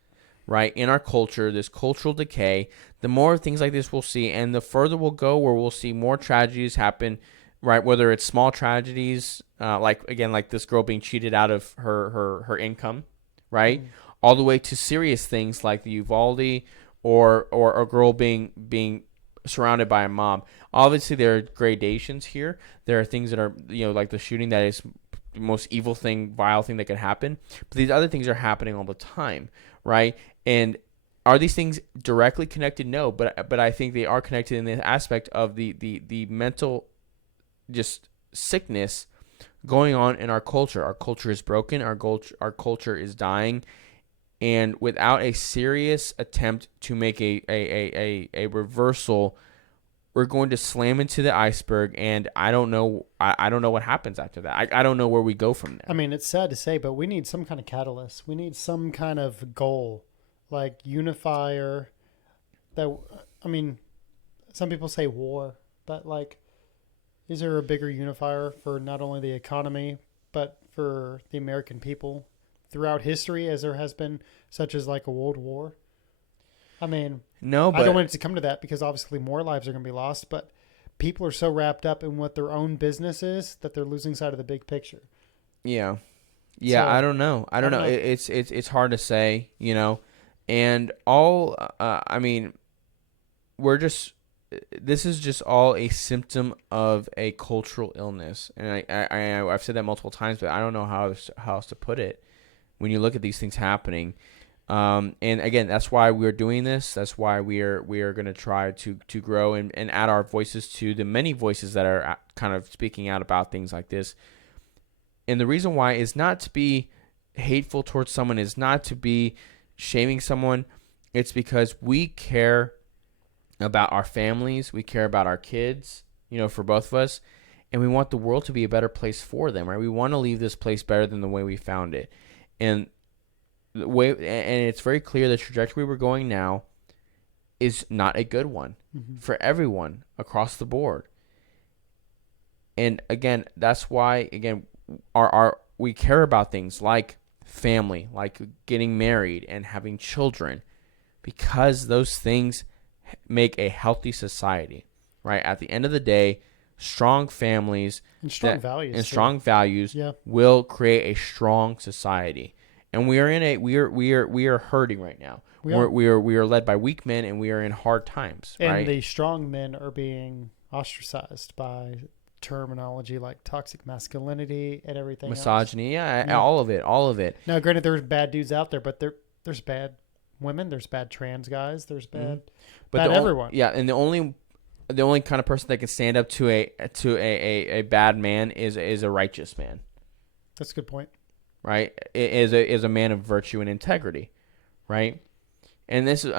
right, in our culture, this cultural decay, the more things like this we'll see, and the further we'll go where we'll see more tragedies happen, right, whether it's small tragedies, like this girl being cheated out of her income, right, all the way to serious things like the Uvalde or a girl being surrounded by a mob. Obviously, there are gradations here. There are things that are, like the shooting that is the most evil thing, vile thing that could happen. But these other things are happening all the time, right? And are these things directly connected? No, but I think they are connected in the aspect of the mental just sickness going on in our culture. Our culture is broken. Our culture is dying. And without a serious attempt to make a reversal, we're going to slam into the iceberg, and I don't know. I don't know what happens after that. I don't know where we go from there. I mean, it's sad to say, but we need some kind of catalyst. We need some kind of goal, like unifier. Some people say war, but is there a bigger unifier for not only the economy but for the American people throughout history, as there has been, such as like a world war? I mean, no, but I don't want it to come to that because obviously more lives are going to be lost, but people are so wrapped up in what their own business is that they're losing sight of the big picture. Yeah. So, I don't know. It's hard to say, and all, this is just all a symptom of a cultural illness. And I've said that multiple times, but I don't know how else to put it when you look at these things happening. And again, that's why we're doing this. That's why we are going to try to grow and add our voices to the many voices that are kind of speaking out about things like this. And the reason why is not to be hateful towards someone, is not to be shaming someone. It's because we care about our families. We care about our kids, for both of us. And we want the world to be a better place for them, right? We want to leave this place better than the way we found it. And it's very clear the trajectory we're going now is not a good one for everyone across the board. And again, that's why we care about things like family, like getting married and having children, because those things make a healthy society, right? At the end of the day, strong families and strong values will create a strong society. And we are hurting right now. We are led by weak men, and we are in hard times. And right? the strong men are being ostracized by terminology like toxic masculinity and everything. Misogyny, all of it. Now, granted, there's bad dudes out there, but there's bad women, there's bad trans guys, there's bad, everyone. And the only kind of person that can stand up to a bad man is a righteous man. That's a good point. Right, is a man of virtue and integrity, right? And this is,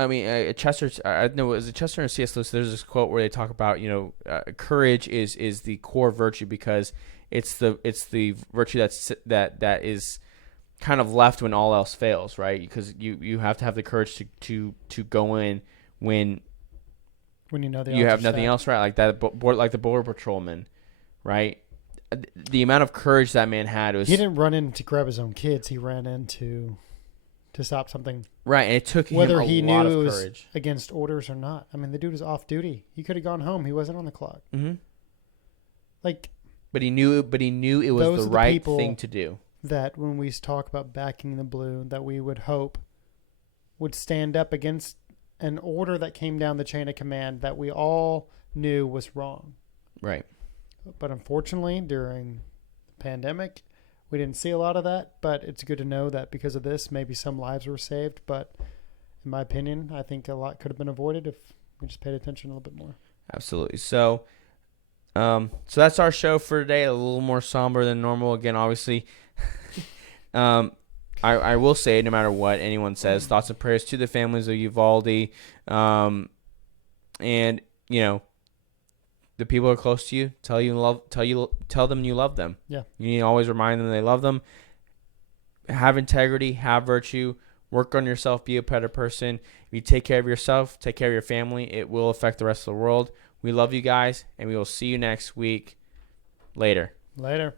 Chester. I don't know, is it Chester and C.S. Lewis? There's this quote where they talk about, courage is the core virtue because it's the virtue that is kind of left when all else fails, right? Because you have to have the courage to go in when you have nothing else, right? Like that, like the border patrolman, right? The amount of courage that man had was... He didn't run in to grab his own kids. He ran in to stop something. Right, and it took him a lot of courage. Whether he knew it was against orders or not. I mean, the dude was off duty. He could have gone home. He wasn't on the clock. Mm-hmm. But he knew it was the right thing to do. That when we talk about backing the blue, that we would hope would stand up against an order that came down the chain of command that we all knew was wrong. Right. But unfortunately, during the pandemic, we didn't see a lot of that. But it's good to know that because of this, maybe some lives were saved. But in my opinion, I think a lot could have been avoided if we just paid attention a little bit more. Absolutely. So that's our show for today. A little more somber than normal. Again, obviously, um, I will say, no matter what anyone says, thoughts and prayers to the families of Uvalde, and the people who are close to you. Tell them you love them. Yeah. You need to always remind them they love them. Have integrity, have virtue, work on yourself, be a better person. If you take care of yourself, take care of your family, it will affect the rest of the world. We love you guys, and we will see you next week. Later. Later.